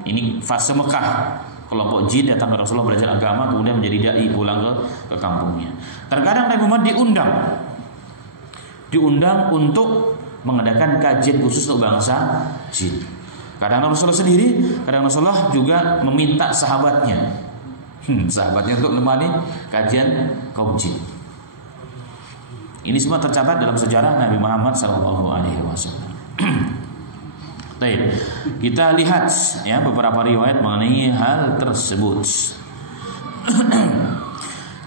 Ini fase Mekah. Kelompok jin datang ke Rasulullah belajar agama, kemudian menjadi dai pulang ke kampungnya. Terkadang Nabi Muhammad diundang untuk mengadakan kajian khusus untuk bangsa jin. Kadang Rasulullah sendiri, kadang Rasulullah juga meminta sahabatnya untuk menemani kajian kaum jin. Ini semua tercatat dalam sejarah Nabi Muhammad SAW. Baik, kita lihat ya beberapa riwayat mengenai hal tersebut.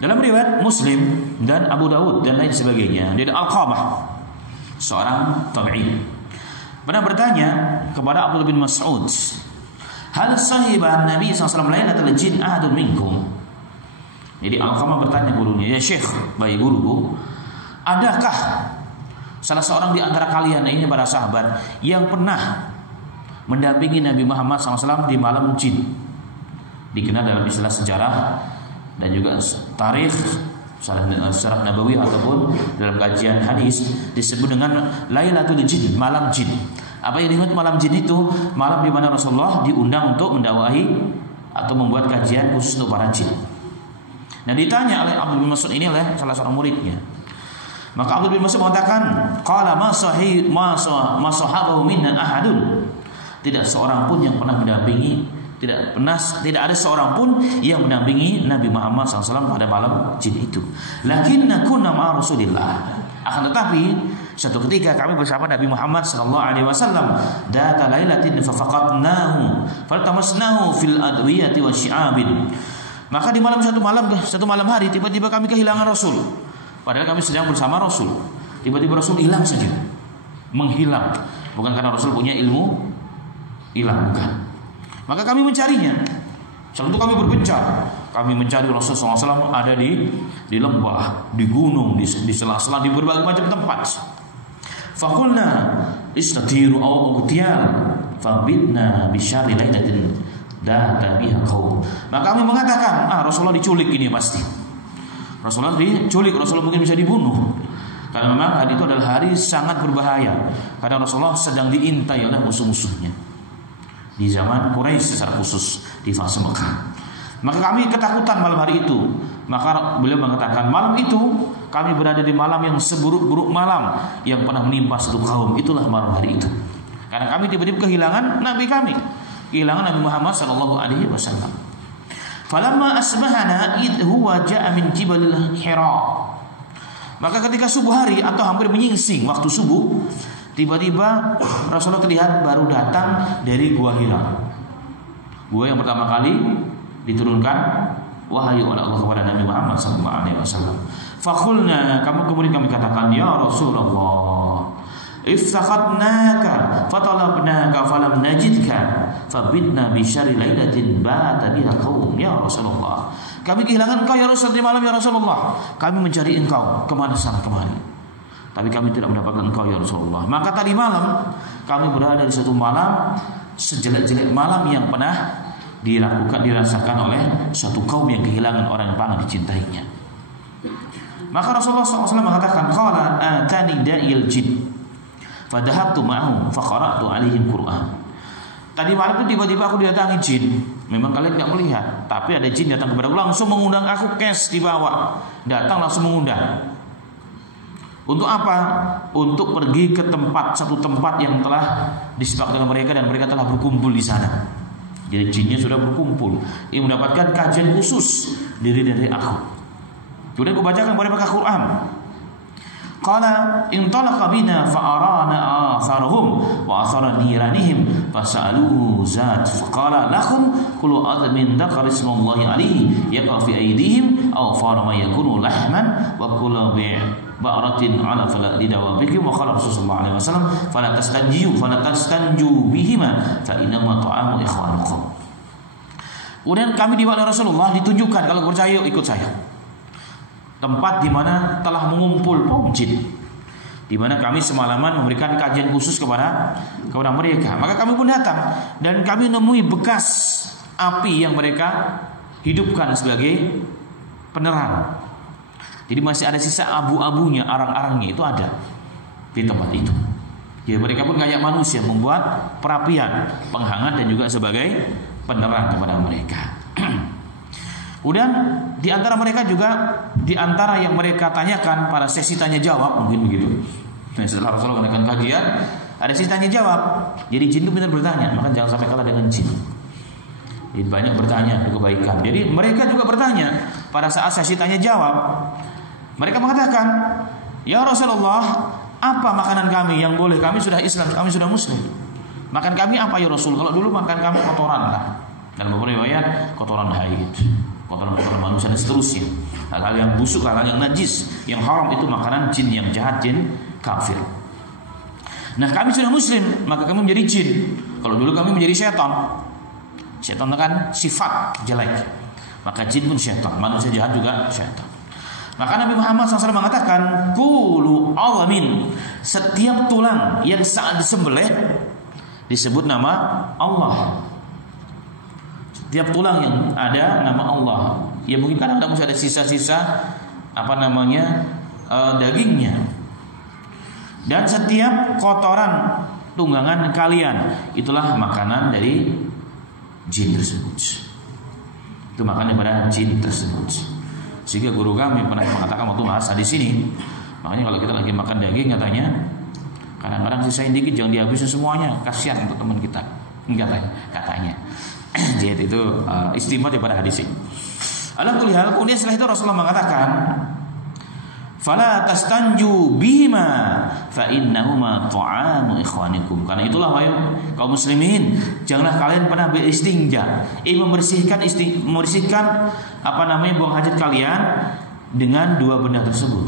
Dalam riwayat Muslim dan Abu Dawud dan lain sebagainya, dari Alqamah, seorang tabi'in, pernah bertanya kepada Abdullah bin Mas'ud, hal sahiban Nabi SAW lailatul jin ahadun minkum? Jadi Alqamah bertanya gurunya, ya Syekh, baik guruku, adakah salah seorang di antara kalian, ini para sahabat, yang pernah mendampingi Nabi Muhammad SAW di malam jin? Dikenal dalam istilah sejarah dan juga tarikh, sejarah Nabawi ataupun dalam kajian hadis disebut dengan Lailatul Jin, malam jin. Apa yang dimaksud malam jin itu? Malam di mana Rasulullah diundang untuk mendakwahi atau membuat kajian khusus untuk para jin. Nah, ditanya oleh Abdul bin Mas'ud ini oleh salah seorang muridnya. Maka Abdul bin Mas'ud mengatakan, qala ma sahabahu minna ahadun. Tidak seorang pun yang pernah mendampingi, tidak ada seorang pun yang mendampingi Nabi Muhammad SAW pada malam jin itu. Lakinna kunna ma'a Rasulillah. Akan tetapi suatu ketika kami bersama Nabi Muhammad SAW, data lailatin fafaqatnahu faltamasnahu fil adwiyati wasyi'abin. Maka di satu malam hari tiba-tiba kami kehilangan Rasul. Padahal kami sedang bersama Rasul. Tiba-tiba Rasul hilang saja, menghilang. Bukan karena Rasul punya ilmu hilang, bukan. Maka kami mencarinya. Setelah itu kami berpencar. Kami mencari Rasulullah SAW ada di lembah, di gunung, di sela-sela, di berbagai macam tempat. Faqulna istatiru aw ughtial fabitna bisyarri lailatin data biha qaum. Maka kami mengatakan, Rasulullah diculik ini pasti. Rasulullah diculik, Rasulullah mungkin bisa dibunuh. Karena memang hari itu adalah hari sangat berbahaya. Karena Rasulullah sedang diintai oleh musuh-musuhnya di zaman Quraisy secara khusus di fase Mekah. Maka kami ketakutan malam hari itu. Maka beliau mengatakan, malam itu kami berada di malam yang seburuk-buruk malam yang pernah menimpa satu kaum. Itulah malam hari itu. Karena kami tiba-tiba kehilangan Nabi kami, kehilangan Nabi Muhammad SAW. Falamma asbahana id huwa ja'a min jibalil Hira. Maka ketika subuh hari atau hampir menyingsing waktu subuh, tiba-tiba Rasulullah terlihat baru datang dari Gua Hira. Gua yang pertama kali diturunkan wahyu oleh Allah kepada Nabi Muhammad SAW. Fakulna, kemudian kami katakan, ya Rasulullah, iftakhatnaka fatalabnaka falam najidka fabidna bisyari lailatin bata biha qaum. Ya Rasulullah, kami kehilangan engkau ya Rasul di malam ya Rasulullah. Kami mencari engkau kemana sana kemari, tapi kami tidak mendapatkan engkau ya Rasulullah. Maka tadi malam kami berada di suatu malam sejelek-jelek malam yang pernah dirasakan oleh suatu kaum yang kehilangan orang yang paling dicintainya. Maka Rasulullah SAW mengatakan, qala atani da'il jin fadahabtu ma'ahu faqara'tu alaihim Qur'an. Tadi malam itu tiba-tiba aku didatangi jin. Memang kalian tidak melihat, tapi ada jin datang kepada aku langsung mengundang aku, kes di bawah, datang langsung mengundang. Untuk apa? Untuk pergi ke satu tempat yang telah disepakati dengan mereka dan mereka telah berkumpul di sana. Jadi jinnya sudah berkumpul, yang mendapatkan kajian khusus dari aku. Kemudian aku bacakan kepada mereka Quran. Qala intalaqa bina fa'arana atharahum wa athara niranihim fas'aluhu zat faqala lahum kullu admin dzakara ismallahi alaihi yaqa fi aydihim aw fara ma yakunu lahman wa kullu ba'ratin ala fala lidawabikum wa qala Rasulullah alaihi wasallam fala tastanju bihima fa inma ta'amu ikhwanukum. Kemudian kami diwali Rasulullah ditunjukkan, kalau percaya ikut saya, tempat di mana telah mengumpul kaum jin, di mana kami semalaman memberikan kajian khusus kepada mereka. Maka kami pun datang dan kami nemui bekas api yang mereka hidupkan sebagai penerang. Jadi masih ada sisa abu-abunya, arang-arangnya itu ada di tempat itu. Jadi mereka pun kayak manusia membuat perapian, penghangat dan juga sebagai penerang kepada mereka. Kemudian di antara mereka juga, di antara yang mereka tanyakan pada sesi tanya jawab, mungkin begitu. Nah, setelah Rasulullah mengadakan kajian, ada sesi tanya jawab. Jadi jin itu benar bertanya, maka jangan sampai kalah dengan jin. Jadi banyak bertanya untuk kebaikan. Jadi mereka juga bertanya pada saat sesi tanya jawab. Mereka mengatakan, ya Rasulullah, apa makanan kami yang boleh? Kami sudah Islam, kami sudah Muslim. Makan kami apa ya Rasul? Kalau dulu makan kami kotoran lah. Dan beberapa riwayat kotoran haid, kotoran-kotoran manusia dan seterusnya. Hal-hal yang busuk, hal-hal yang najis, yang haram itu makanan jin yang jahat, jin kafir. Nah kami sudah Muslim, maka kami menjadi jin. Kalau dulu kami menjadi syaitan. Syaitan kan sifat jelek, maka jin pun syaitan, manusia jahat juga syaitan. Maka Nabi Muhammad SAW mengatakan, kullu azamin, setiap tulang yang saat disembelih disebut nama Allah. Setiap tulang yang ada nama Allah. Ya mungkin kan masih ada sisa-sisa dagingnya. Dan setiap kotoran tunggangan kalian itulah makanan dari jin tersebut. Itu makanan daripada jin tersebut. Sehingga guru kami pernah mengatakan waktu bahasa di sini, makanya kalau kita lagi makan daging katanya, kadang-kadang sisain dikit, jangan dihabisin semuanya, kasihan untuk teman kita. Katanya. Jadi itu istimewa daripada hadis ini. Alhamdulillah, kemudian setelah itu Rasulullah mengatakan, fala tastanju bihima fa innahuma ta'amu ikhwanikum. Karena itulah wahai kaum muslimin, janganlah kalian pernah beristinja, membersihkan buang hajat kalian dengan dua benda tersebut.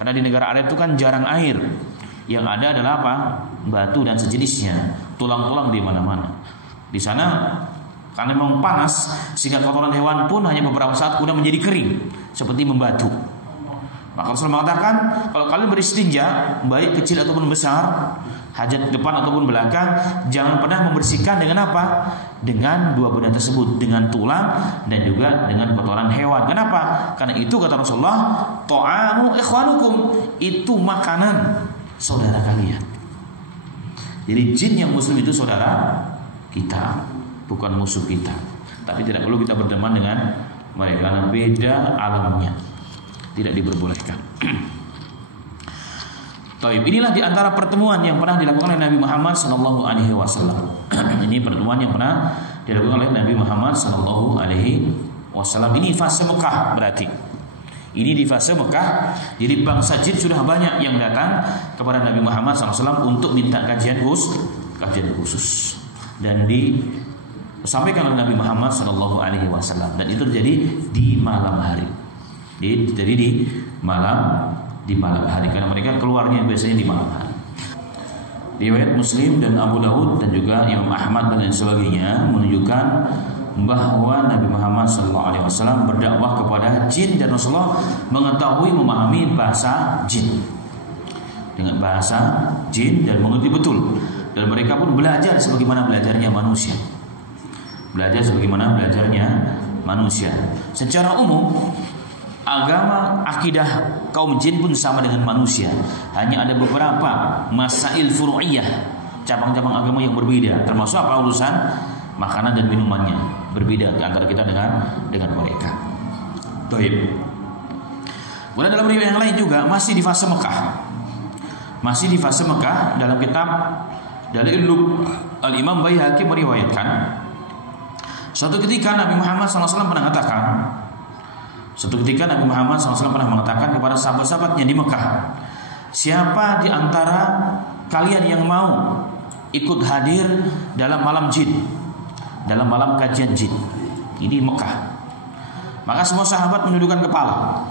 Karena di negara Arab itu kan jarang air. Yang ada adalah apa? Batu dan sejenisnya, tulang-tulang di mana-mana. Di sana karena memang panas, sehingga kotoran hewan pun hanya beberapa saat kemudian menjadi kering seperti membatu. Maka Rasul mengatakan, kalau kalian beristinja, baik kecil ataupun besar, hajat depan ataupun belakang, jangan pernah membersihkan dengan apa? Dengan dua benda tersebut, dengan tulang dan juga dengan kotoran hewan. Kenapa? Karena itu kata Rasulullah, ta'amu ikhwanukum, itu makanan saudara kalian. Jadi jin yang muslim itu saudara kita, bukan musuh kita. Tapi tidak perlu kita berteman dengan mereka karena beda alamnya. Tidak diperbolehkan. Taib, inilah di antara pertemuan yang pernah dilakukan oleh Nabi Muhammad sallallahu alaihi wasallam. Ini pertemuan yang pernah dilakukan oleh Nabi Muhammad sallallahu alaihi wasallam. Ini fase Mekah berarti. Ini di fase Mekah. Jadi bangsa jin sudah banyak yang datang kepada Nabi Muhammad SAW untuk minta kajian khusus. Dan disampaikan oleh Nabi Muhammad sallallahu alaihi wasallam. Dan itu terjadi di malam hari. Jadi di malam hari, karena mereka keluarnya biasanya di malam hari. Riwayat Muslim dan Abu Dawud dan juga Imam Ahmad dan lain sebagainya menunjukkan bahwa Nabi Muhammad SAW berdakwah kepada jin dan Rasulullah mengetahui memahami bahasa jin dengan bahasa jin dan mengerti betul, dan mereka pun belajar sebagaimana belajarnya manusia. Secara umum agama akidah kaum jin pun sama dengan manusia. Hanya ada beberapa masail furu'iyah, cabang-cabang agama yang berbeda. Termasuk apa? Urusan makanan dan minumannya berbeda antara kita dengan mereka. Baik. Kemudian dalam riwayat yang lain juga masih di fase Mekah. Masih di fase Mekah, dalam kitab dari Al-Imam Baihaqi meriwayatkan, suatu ketika Nabi Muhammad SAW pernah mengatakan kepada sahabat-sahabatnya di Mekah, siapa di antara kalian yang mau ikut hadir dalam malam jin, dalam malam kajian jin ini Mekah? Maka semua sahabat menundukkan kepala.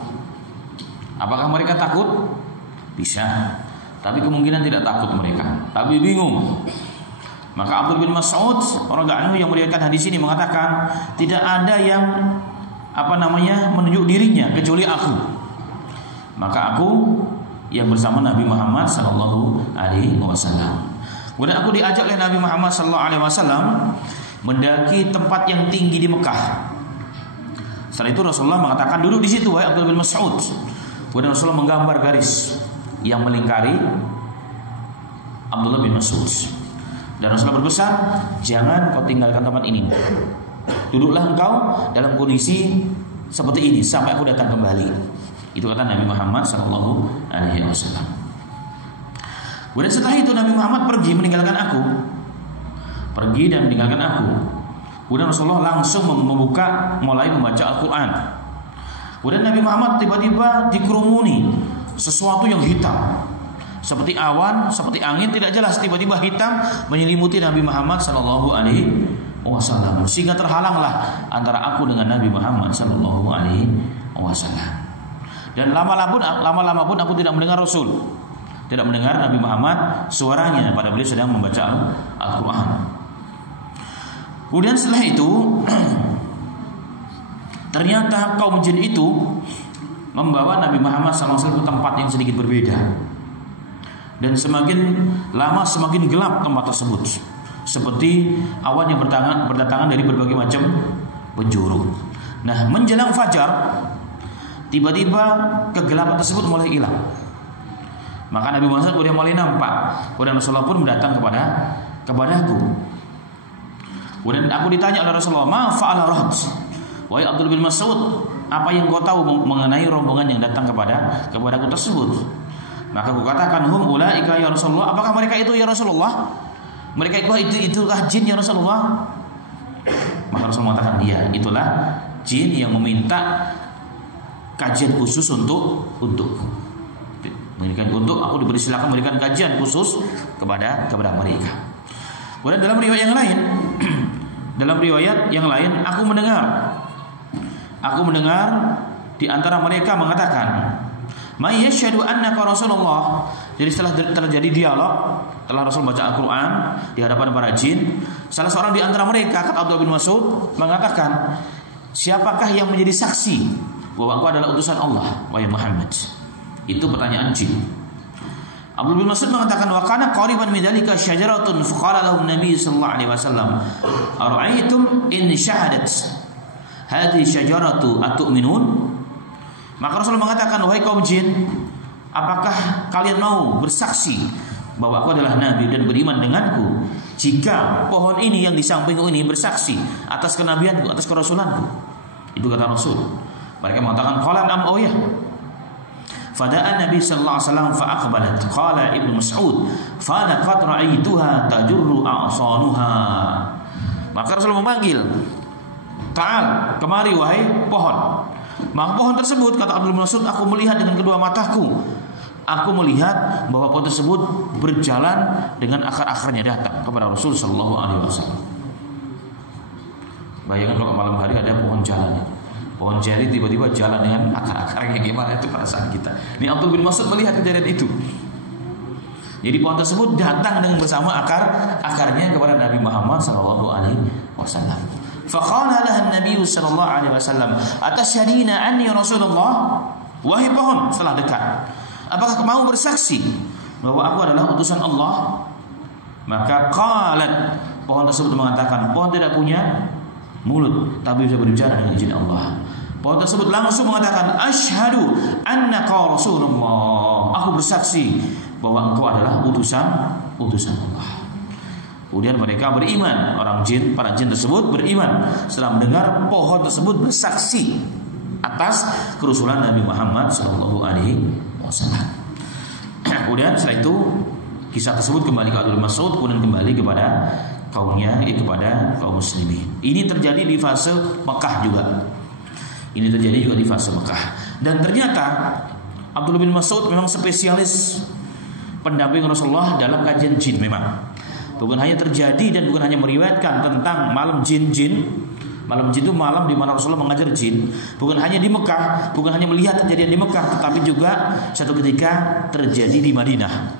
Apakah mereka takut? Bisa, tapi kemungkinan tidak takut mereka, tapi bingung. Maka Abdul bin Mas'ud radhiyallahu anhu yang meriwayatkan hadis ini mengatakan, tidak ada yang menunjuk dirinya kecuali aku. Maka aku yang bersama Nabi Muhammad sallallahu alaihi wasallam. Kemudian aku diajak oleh Nabi Muhammad sallallahu alaihi wasallam mendaki tempat yang tinggi di Mekah. Setelah itu Rasulullah mengatakan, duduk di situ wahai Abdul bin Mas'ud. Kemudian Rasulullah menggambar garis yang melingkari Abdullah bin Mas'ud. Dan Rasulullah berpesan, jangan kau tinggalkan tempat ini. Duduklah engkau dalam kondisi seperti ini sampai aku datang kembali. Itu kata Nabi Muhammad sallallahu alaihi wasallam. Kemudian setelah itu Nabi Muhammad pergi meninggalkan aku. Kemudian Rasulullah langsung mulai membaca Al-Quran. Kemudian Nabi Muhammad tiba-tiba dikerumuni sesuatu yang hitam, seperti awan, seperti angin tidak jelas, tiba-tiba hitam menyelimuti Nabi Muhammad sallallahu alaihi wasallam, sehingga terhalanglah antara aku dengan Nabi Muhammad sallallahu alaihi wasallam. Dan lama-lama pun aku tidak mendengar Rasul, tidak mendengar Nabi Muhammad suaranya pada beliau sedang membaca Al-Quran. Kemudian setelah itu ternyata kaum jin itu membawa Nabi Muhammad SAW ke tempat yang sedikit berbeda. Dan semakin lama semakin gelap tempat tersebut, seperti awan yang berdatangan dari berbagai macam penjuru. Nah, menjelang fajar, tiba-tiba kegelapan tersebut mulai hilang. Maka Nabi Muhammad kemudian mulai nampak. Kemudian Rasulullah pun datang kepadaku. Kemudian aku ditanya oleh Rasulullah, ma fa'ala rahd? Wahai Abdul bin Mas'ud, apa yang kau tahu mengenai rombongan yang datang kepadaku tersebut? Maka aku katakan, hum ulaika ya Rasulullah. Apakah mereka itu ya Rasulullah? Mereka itulah jin ya Rasulullah? Maka Rasulullah mengatakan, iya, itulah jin yang meminta kajian khusus untuk aku dipersilakan memberikan kajian khusus kepada mereka. Kemudian dalam riwayat yang lain aku mendengar di antara mereka mengatakan, may yashhadu annaka Rasulullah. Jadi setelah terjadi dialog, setelah Rasul baca Al-Quran di hadapan para jin, salah seorang di antara mereka, kata Abdullah bin Mas'ud, mengatakan, siapakah yang menjadi saksi bahwa engkau adalah utusan Allah, wahai Muhammad? Itu pertanyaan jin. Abdul bin Mas'ud mengatakan, wa kana qariban min dzalika syajaratun faqala lahu Nabi sallallahu alaihi wasallam, ara'aytum in syahadat hadhihi syajaratu atu'minun? Maka Rasulullah mengatakan, wahai kaum jin, apakah kalian mau bersaksi bahwa aku adalah nabi dan beriman denganku jika pohon ini yang di sampingku ini bersaksi atas kenabianku, atas kerasulanku? Itu kata Rasul. Mereka mengatakan, qala am oh ya. Fada'an Nabi sallallahu alaihi wasallam fa aqbalat. Qala Ibnu Mas'ud, fa laqad ra'aituha tajurru a'sanuha. Maka Rasul memanggil, ta'al, kemari wahai pohon. Maka pohon tersebut, kata Abdul Mas'ud, aku melihat dengan kedua mataku. Aku melihat bahwa pohon tersebut berjalan dengan akar-akarnya datang kepada Rasul sallallahu alaihi wasallam. Bayangkan kalau malam hari ada pohon jalan, pohon jari tiba-tiba jalan dengan akar-akarnya, gimana itu perasaan kita? Ini Abdul bin Mas'ud melihat kejadian itu. Jadi pohon tersebut datang dengan bersama akarnya kepada Nabi Muhammad sallallahu alaihi wasallam. Faqala laha Nabi sallallahu alaihi wasallam, atasyhadina anni Rasulullah? Wahai pohon, setelah dekat, apakah kamu bersaksi bahwa aku adalah utusan Allah? Maka qalat, pohon tersebut mengatakan, pohon tidak punya mulut tapi bisa berbicara dengan izin Allah. Pohon tersebut langsung mengatakan, asyhadu annaka Rasulullah. Aku bersaksi bahwa engkau adalah utusan Allah. Kemudian mereka beriman, para jin tersebut beriman setelah mendengar pohon tersebut bersaksi atas kerusulan Nabi Muhammad sallallahu alaihi wasallam. Kemudian setelah itu kisah tersebut kembali ke Abdul Mas'ud, kemudian kembali kepada kaumnya, kepada kaum muslimin. Ini terjadi di fase Mekah juga. Ini terjadi juga di fase Mekah. Dan ternyata Abdullah bin Mas'ud memang spesialis pendamping Rasulullah dalam kajian jin memang. Bukan hanya terjadi dan bukan hanya meriwayatkan tentang malam jin-jin. Malam jin itu malam di mana Rasulullah mengajar jin. Bukan hanya di Mekah, bukan hanya melihat kejadian di Mekah, tetapi juga satu ketika terjadi di Madinah.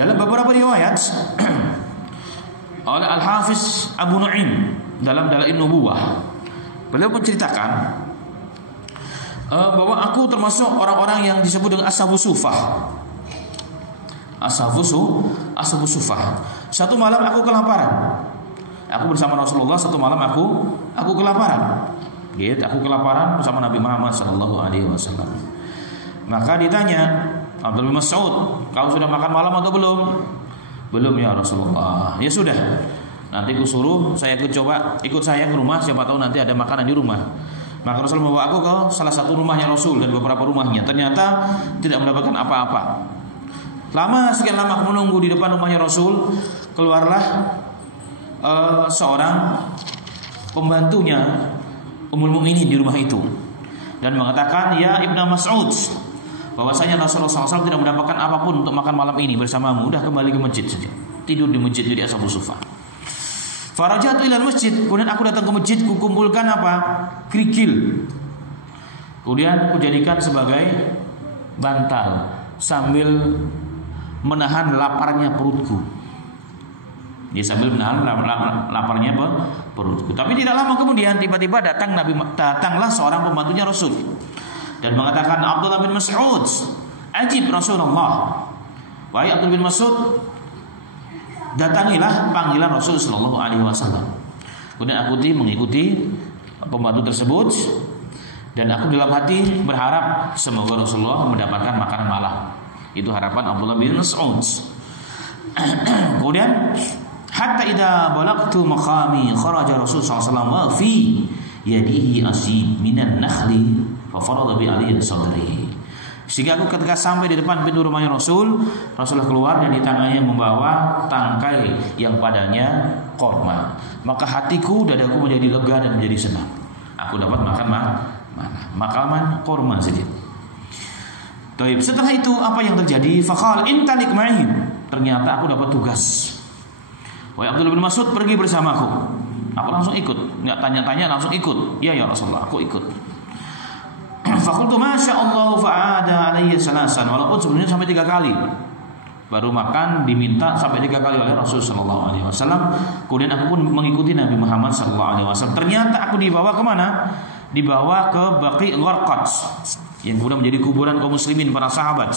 Dalam beberapa riwayat oleh Al-Hafiz Abu Nu'aim dalam Dalail Nubuwah, beliau menceritakan bahwa aku termasuk orang-orang yang disebut dengan Ashabus Sufah. Ashabus Sufah. Satu malam aku kelaparan. Aku bersama Rasulullah satu malam aku kelaparan. Gitu, aku kelaparan bersama Nabi Muhammad sallallahu alaihi wasallam. Maka ditanya Abdul bin Mas'ud, kau sudah makan malam atau belum? Belum ya Rasulullah. Ya sudah. Nanti ku suruh saya ikut saya ke rumah, siapa tahu nanti ada makanan di rumah. Maka Rasul membawa aku ke salah satu rumahnya Rasul dan beberapa rumahnya. Ternyata tidak mendapatkan apa-apa. Sekian lama aku menunggu di depan rumahnya Rasul. Keluarlah seorang pembantunya Ummul Mukminin di rumah itu dan mengatakan, ya Ibnu Mas'ud, bahwasanya Rasulullah SAW tidak mendapatkan apapun untuk makan malam ini bersamamu. Udah kembali ke masjid saja. Tidur di masjid di Ashabus Sufah. Farajatu ilal masjid. Kemudian aku datang ke masjid, kukumpulkan apa? Kerikil. Kemudian kujadikan sebagai bantal sambil menahan laparnya perutku. Dia sambil menahan laparnya perutku. Tapi tidak lama kemudian tiba-tiba datanglah seorang pembantunya Rasul dan mengatakan, Abdullah bin Mas'ud, ajib Rasulullah. Wahai Abdullah bin Mas'ud, datangilah panggilan Rasul sallallahu alaihi wasallam. Kemudian aku mengikuti pembantu tersebut dan aku dalam hati berharap semoga Rasulullah mendapatkan makanan malam. Itu harapan Abdullah bin Mas'ud. Kemudian hatta idza balagtu maqami kharaja Rasul sallallahu alaihi wasallam wa fi yadihi asib minan nakhli fa farada bi aliyyi sadrihi. Sehingga aku ketika sampai di depan pintu rumahnya Rasulullah keluar dan di tangannya membawa tangkai yang padanya korma. Maka hatiku, dadaku menjadi lega dan menjadi senang. Aku dapat makan makanan korma saja. Taib. Setelah itu apa yang terjadi? Faqal intalik ma'i. Ternyata aku dapat tugas. Wahai Abdullah bin Mas'ud, pergi bersamaku. Aku langsung ikut, enggak tanya-tanya, langsung ikut. Iya ya Rasulullah, aku ikut. Fakultu masya Allah fa'ada alaihi salasan. Walaupun sebelumnya sampai 3 kali baru makan diminta sampai 3 kali oleh Rasul sallallahu alaihi wasallam. Kemudian aku pun mengikuti Nabi Muhammad sallallahu alaihi wasallam. Ternyata aku dibawa kemana? Dibawa ke Baqi' Gharqad yang kemudian menjadi kuburan kaum muslimin para sahabat.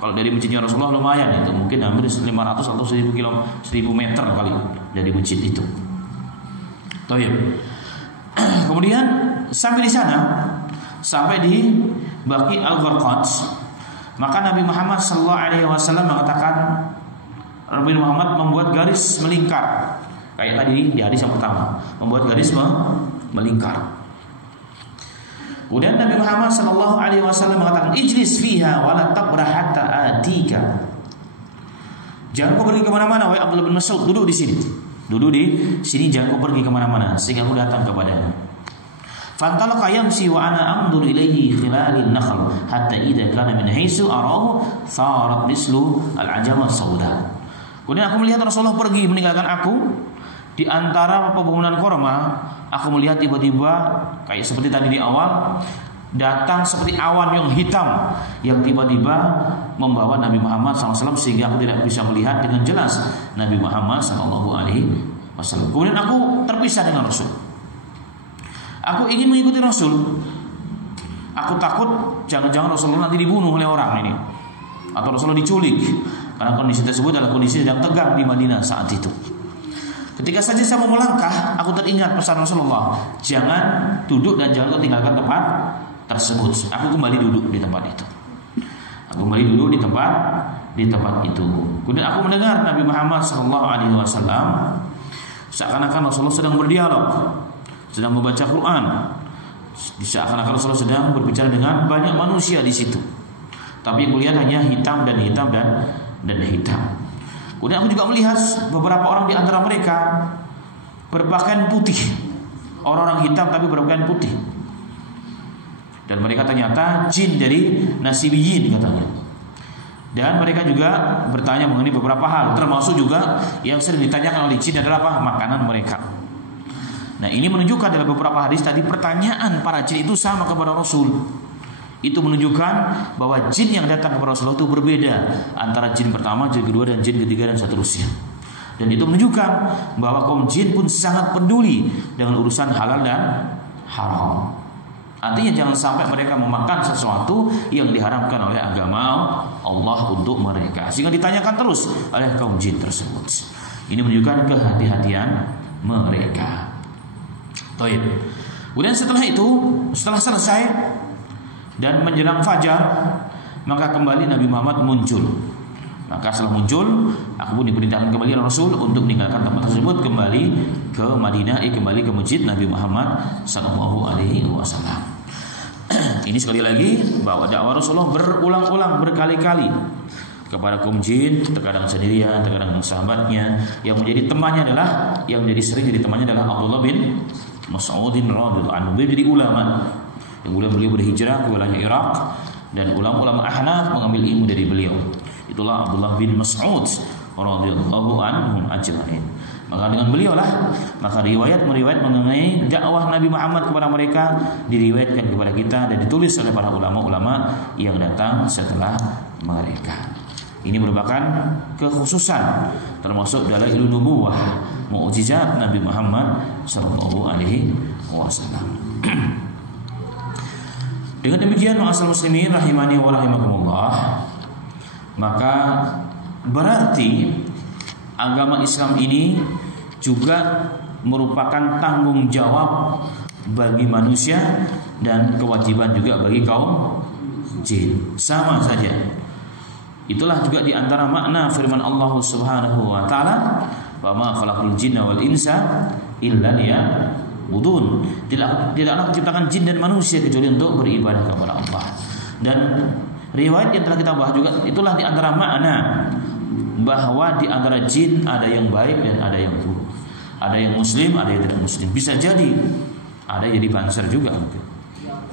Kalau dari masjidnya Rasulullah lumayan itu, mungkin hampir 500 atau 1000 meter kali dari masjid itu. Tayyib. Kemudian sampai di sana, sampai di Baqi' Al-Gharqad, maka Nabi Muhammad sallallahu alaihi wasallam mengatakan, Nabi Muhammad membuat garis melingkar. Kayak tadi di hadis yang pertama, membuat garis melingkar. Kemudian Nabi Muhammad sallallahu alaihi wasallam mengatakan, "Ijlis fiha wa la tabrah hatta atika." Jangan kau pergi kemana-mana, wahai Abdullah bin Mas'ud, duduk di sini. Duduk di sini, jangan kau pergi kemana-mana sehingga aku datang kepadanya. Fantalaqa yamsi wa ana amdur ilaihi khilalin nakhl hatta idza kana min haitsu arahu sarat mislu al-ajama sauda. Kemudian aku melihat Rasulullah pergi meninggalkan aku di antara pepohonan korma. Aku melihat tiba-tiba kayak seperti tadi di awal, datang seperti awan yang hitam yang tiba-tiba membawa Nabi Muhammad SAW sehingga aku tidak bisa melihat dengan jelas Nabi Muhammad SAW. Kemudian aku terpisah dengan Rasul. Aku ingin mengikuti Rasul. Aku takut jangan-jangan Rasulullah nanti dibunuh oleh orang ini, atau Rasulullah diculik, karena kondisi tersebut adalah kondisi yang tegang di Madinah saat itu. Ketika saja saya mau melangkah, aku teringat pesan Rasulullah, jangan duduk dan jangan tinggalkan tempat tersebut. Aku kembali duduk di tempat itu. Aku kembali duduk di tempat itu. Kemudian aku mendengar Nabi Muhammad SAW seakan-akan Rasulullah sedang berdialog, sedang membaca Quran Seakan-akan Rasulullah sedang berbicara dengan banyak manusia di situ. Tapi yang kulihat hanya hitam dan hitam dan hitam. Kemudian aku juga melihat beberapa orang di antara mereka berpakaian putih. Orang-orang hitam tapi berpakaian putih. Dan mereka ternyata jin dari nasibiyin katanya. Dan mereka juga bertanya mengenai beberapa hal, termasuk juga yang sering ditanyakan oleh jin adalah apa? Makanan mereka. Nah, ini menunjukkan dalam beberapa hadis tadi pertanyaan para jin itu sama kepada Rasul. Itu menunjukkan bahwa jin yang datang kepada Rasulullah itu berbeda antara jin pertama, jin kedua, dan jin ketiga dan seterusnya. Dan itu menunjukkan bahwa kaum jin pun sangat peduli dengan urusan halal dan haram. Artinya jangan sampai mereka memakan sesuatu yang diharamkan oleh agama Allah untuk mereka, sehingga ditanyakan terus oleh kaum jin tersebut. Ini menunjukkan kehati-hatian mereka. Baik. Kemudian setelah itu, setelah selesai dan menjelang fajar, maka kembali Nabi Muhammad muncul. Maka setelah muncul, aku pun diperintahkan kembali oleh Rasul untuk meninggalkan tempat tersebut, kembali ke Madinah, kembali ke masjid Nabi Muhammad SAW. Ini sekali lagi bahwa dakwah Rasulullah berulang-ulang berkali-kali kepada kaum jin, terkadang sendirian, terkadang dengan sahabatnya. Yang menjadi temannya adalah, yang menjadi sering jadi temannya adalah Abdullah bin Mas'udin radhiyallahu anhu. Beliau jadi ulama. Yang beliau berhijrah ke wilayah Irak, dan ulama-ulama Ahnaf mengambil ilmu dari beliau. Itulah Abdullah bin Mas'ud radhiyallahu anhum ajma'in. Maka dengan beliaulah maka riwayat mengenai dakwah Nabi Muhammad kepada mereka diriwayatkan kepada kita dan ditulis oleh para ulama-ulama yang datang setelah mereka. Ini merupakan kekhususan termasuk dalailun nubuwah, mukjizat Nabi Muhammad sallallahu alaihi wasallam. Dengan demikian ma'asal muslimin rahimani wa rahimakumullah, maka berarti agama Islam ini juga merupakan tanggung jawab bagi manusia dan kewajiban juga bagi kaum jin. Sama saja. Itulah juga di antara makna firman Allah Subhanahu wa taala, "Wa ma khalaqul jinna wal insa illa liya'budun." Tidaklah menciptakan jin dan manusia kecuali untuk beribadah kepada Allah. Dan riwayat yang telah kita bahas juga itulah di antara makna bahwa di antara jin ada yang baik dan ada yang buruk. Ada yang muslim, ada yang tidak muslim. Bisa jadi ada yang jadi banser juga mungkin.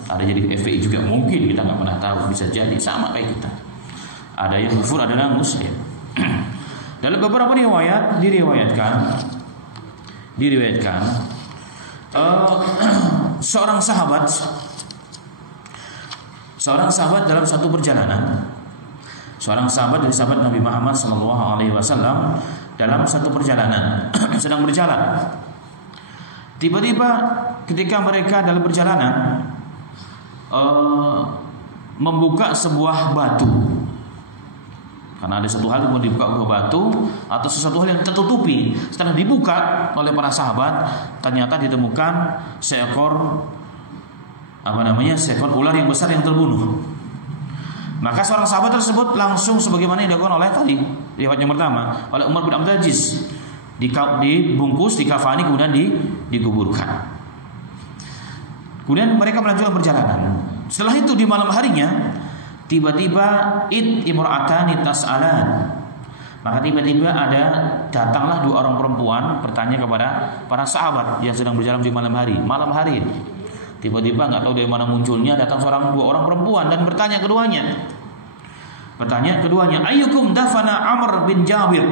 Ada yang jadi FPI juga mungkin, kita nggak pernah tahu, bisa jadi sama kayak kita. Ada yang kufur, ada yang muslim. Dalam beberapa riwayat diriwayatkan seorang sahabat dalam satu perjalanan. Seorang sahabat dari sahabat Nabi Muhammad SAW dalam satu perjalanan sedang berjalan. Tiba-tiba ketika mereka dalam perjalanan membuka sebuah batu. Karena ada satu hal yang dibuka ke batu atau sesuatu hal yang tertutupi. Setelah dibuka oleh para sahabat, ternyata ditemukan seekor ular yang besar yang terbunuh. Maka seorang sahabat tersebut langsung sebagaimana yang dilakukan oleh tadi riwayat yang pertama oleh Umar bin Abdul Aziz, dibungkus, dikafani, kemudian dikuburkan. Kemudian mereka melanjutkan perjalanan. Setelah itu di malam harinya tiba-tiba imra'atani tas'alan. Maka tiba-tiba datanglah dua orang perempuan bertanya kepada para sahabat yang sedang berjalan di malam hari. Tiba-tiba nggak tahu dari mana munculnya datang dua orang perempuan dan bertanya keduanya, ayyukum dafana Amr bin Jabir.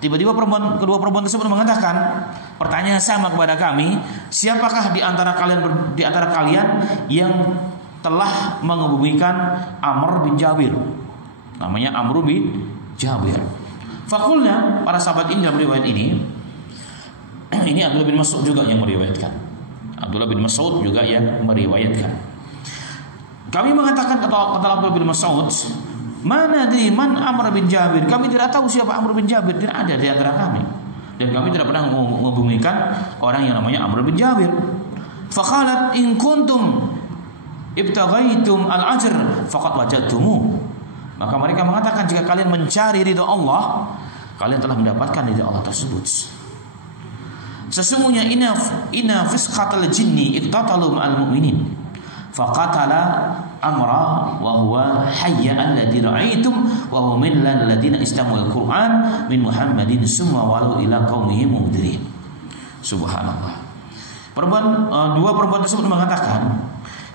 Tiba-tiba kedua perempuan tersebut mengatakan pertanyaan sama kepada kami, siapakah di antara kalian yang telah menghubungikan Amr bin Jabir? Namanya Amr bin Jabir. Fakulna, para sahabat ini dalam riwayat ini Abdullah bin Mas'ud juga yang meriwayatkan. Kami mengatakan kata Abdullah bin Mas'ud, mana di man Amr bin Jabir? Kami tidak tahu siapa Amr bin Jabir, tidak ada di antara kami. Dan kami tidak pernah menghubungikan orang yang namanya Amr bin Jabir. Faqalat in kuntum ibtaghaitum al-ajr faqad wajadtumu. Maka mereka mengatakan jika kalian mencari ridha Allah, kalian telah mendapatkan ridha Allah tersebut. Sesungguhnya inna fisqatal jinni iqtatalu ma'al mu'minin faqatala amra wa huwa hayya alladhi ra'aitum wa huwa min alladhina istama'al Qur'an min Muhammadin summa walau ila qaumihim mundirin. Subhanallah. Dua perempuan tersebut mengatakan,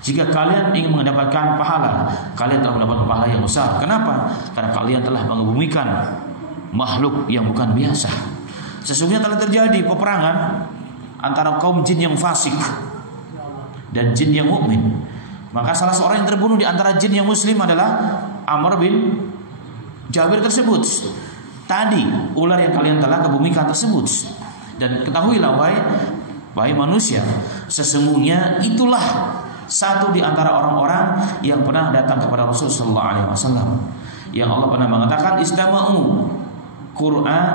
jika kalian ingin mendapatkan pahala, kalian telah mendapatkan pahala yang besar. Kenapa? Karena kalian telah mengebumikan makhluk yang bukan biasa. Sesungguhnya telah terjadi peperangan antara kaum jin yang fasik dan jin yang mukmin. Maka salah seorang yang terbunuh di antara jin yang muslim adalah Amr bin Jabir tersebut. Tadi ular yang kalian telah kebumikan tersebut. Dan ketahuilah wahai manusia, sesungguhnya itulah satu di antara orang-orang yang pernah datang kepada Rasul sallallahu alaihi wasallam, yang Allah pernah mengatakan istama'u Quran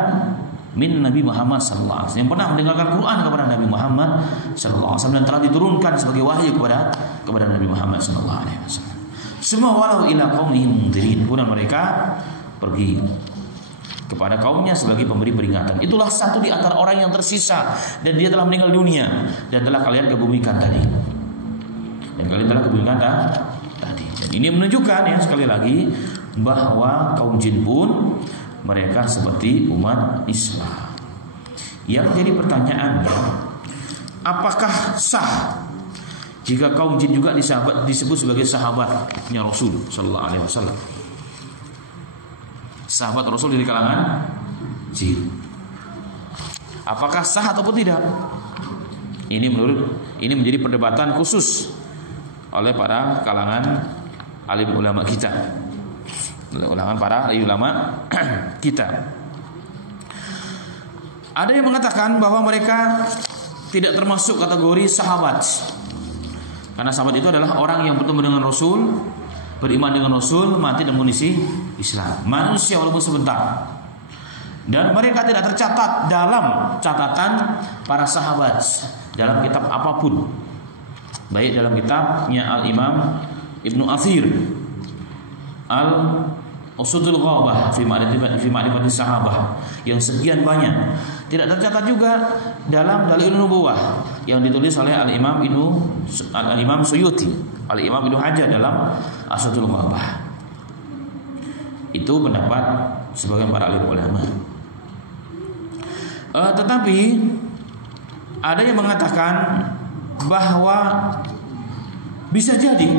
min Nabi Muhammad sallallahu alaihi wasallam, yang pernah mendengarkan Quran kepada Nabi Muhammad sallallahu alaihi wasallam dan telah diturunkan sebagai wahyu kepada Nabi Muhammad sallallahu alaihi wasallam. Semua walau ila qaumihim mundirin, pun mereka pergi kepada kaumnya sebagai pemberi peringatan. Itulah satu di antara orang yang tersisa dan dia telah meninggal dunia dan telah kalian kebumikan tadi. Dan kalian telah kebumikan tadi. Dan ini menunjukkan ya sekali lagi bahwa kaum jin pun mereka seperti umat Islam. Yang jadi pertanyaannya, apakah sah jika kaum jin juga disebut sebagai sahabatnya Rasul sallallahu alaihi wasallam? Sahabat Rasul dari kalangan jin. Apakah sah ataupun tidak? Ini menjadi perdebatan khusus oleh para kalangan alim ulama kita. Kita. Ada yang mengatakan bahwa mereka tidak termasuk kategori sahabat. Karena sahabat itu adalah orang yang bertemu dengan Rasul, beriman dengan Rasul, mati dalam kondisi Islam, manusia walaupun sebentar. Dan mereka tidak tercatat dalam catatan para sahabat dalam kitab apapun, baik dalam kitabnya Al-Imam Ibnu Athir Al-Usudul Ghabah fi ma'rifati sahabah yang sekian banyak, tidak tercatat juga dalam Dalailun Nubuwah yang ditulis oleh Al-Imam Suyuti, Al-Imam Ibnu Hajar dalam Aswatul Ghabah. Itu pendapat sebagian para alim ulama. Tetapi ada yang mengatakan bahwa bisa jadi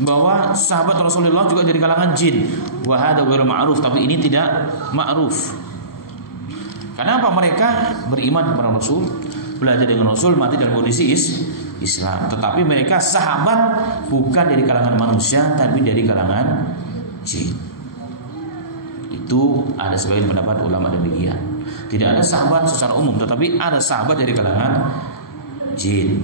bahwa sahabat Rasulullah juga dari kalangan jin. Wa hadza ghairu ma'ruf, tapi ini tidak ma'ruf. Kenapa? Mereka beriman kepada Rasul, belajar dengan Rasul, mati dalam kondisi Islam. Tetapi mereka sahabat bukan dari kalangan manusia, tapi dari kalangan jin. Itu ada sebagian pendapat ulama demikian. Tidak ada sahabat secara umum, tetapi ada sahabat dari kalangan jin.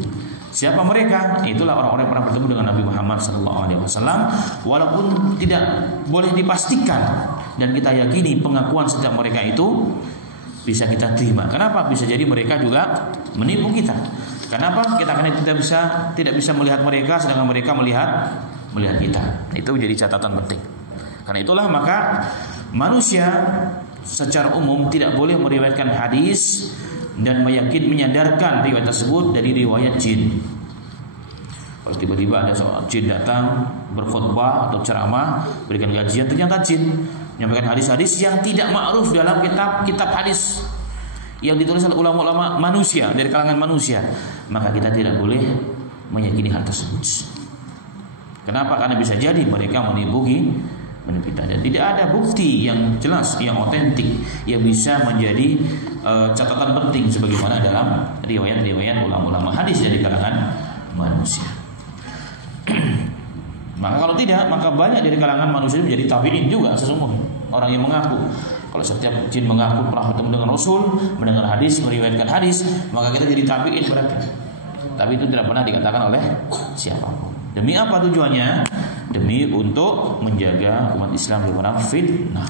Siapa mereka? Itulah orang-orang yang pernah bertemu dengan Nabi Muhammad SAW. Walaupun tidak boleh dipastikan dan kita yakini pengakuan setiap mereka itu bisa kita terima. Kenapa? Bisa jadi mereka juga menipu kita. Kenapa? Karena kita tidak bisa melihat mereka, sedangkan mereka melihat kita. Itu menjadi catatan penting. Karena itulah maka manusia secara umum tidak boleh meriwayatkan hadis dan menyadarkan riwayat tersebut dari riwayat jin. Kalau tiba-tiba ada seorang jin datang berkhutbah atau ceramah, berikan kajian, ternyata jin menyampaikan hadis-hadis yang tidak ma'ruf dalam kitab hadis yang ditulis oleh ulama-ulama manusia, dari kalangan manusia, maka kita tidak boleh meyakini hal tersebut. Kenapa? Karena bisa jadi mereka menipu kita, dan tidak ada bukti yang jelas, yang otentik, yang bisa menjadi catatan penting sebagaimana dalam riwayat-riwayat ulama-ulama hadis dari kalangan manusia. Maka kalau tidak, maka banyak dari kalangan manusia menjadi tabi'in juga sesungguhnya, orang yang mengaku. Kalau setiap jin mengaku pernah bertemu dengan Rasul, mendengar hadis, meriwayatkan hadis, maka kita jadi tabi'in berarti. Tapi itu tidak pernah dikatakan oleh siapapun. Demi apa tujuannya? Demi untuk menjaga umat Islam dari fitnah.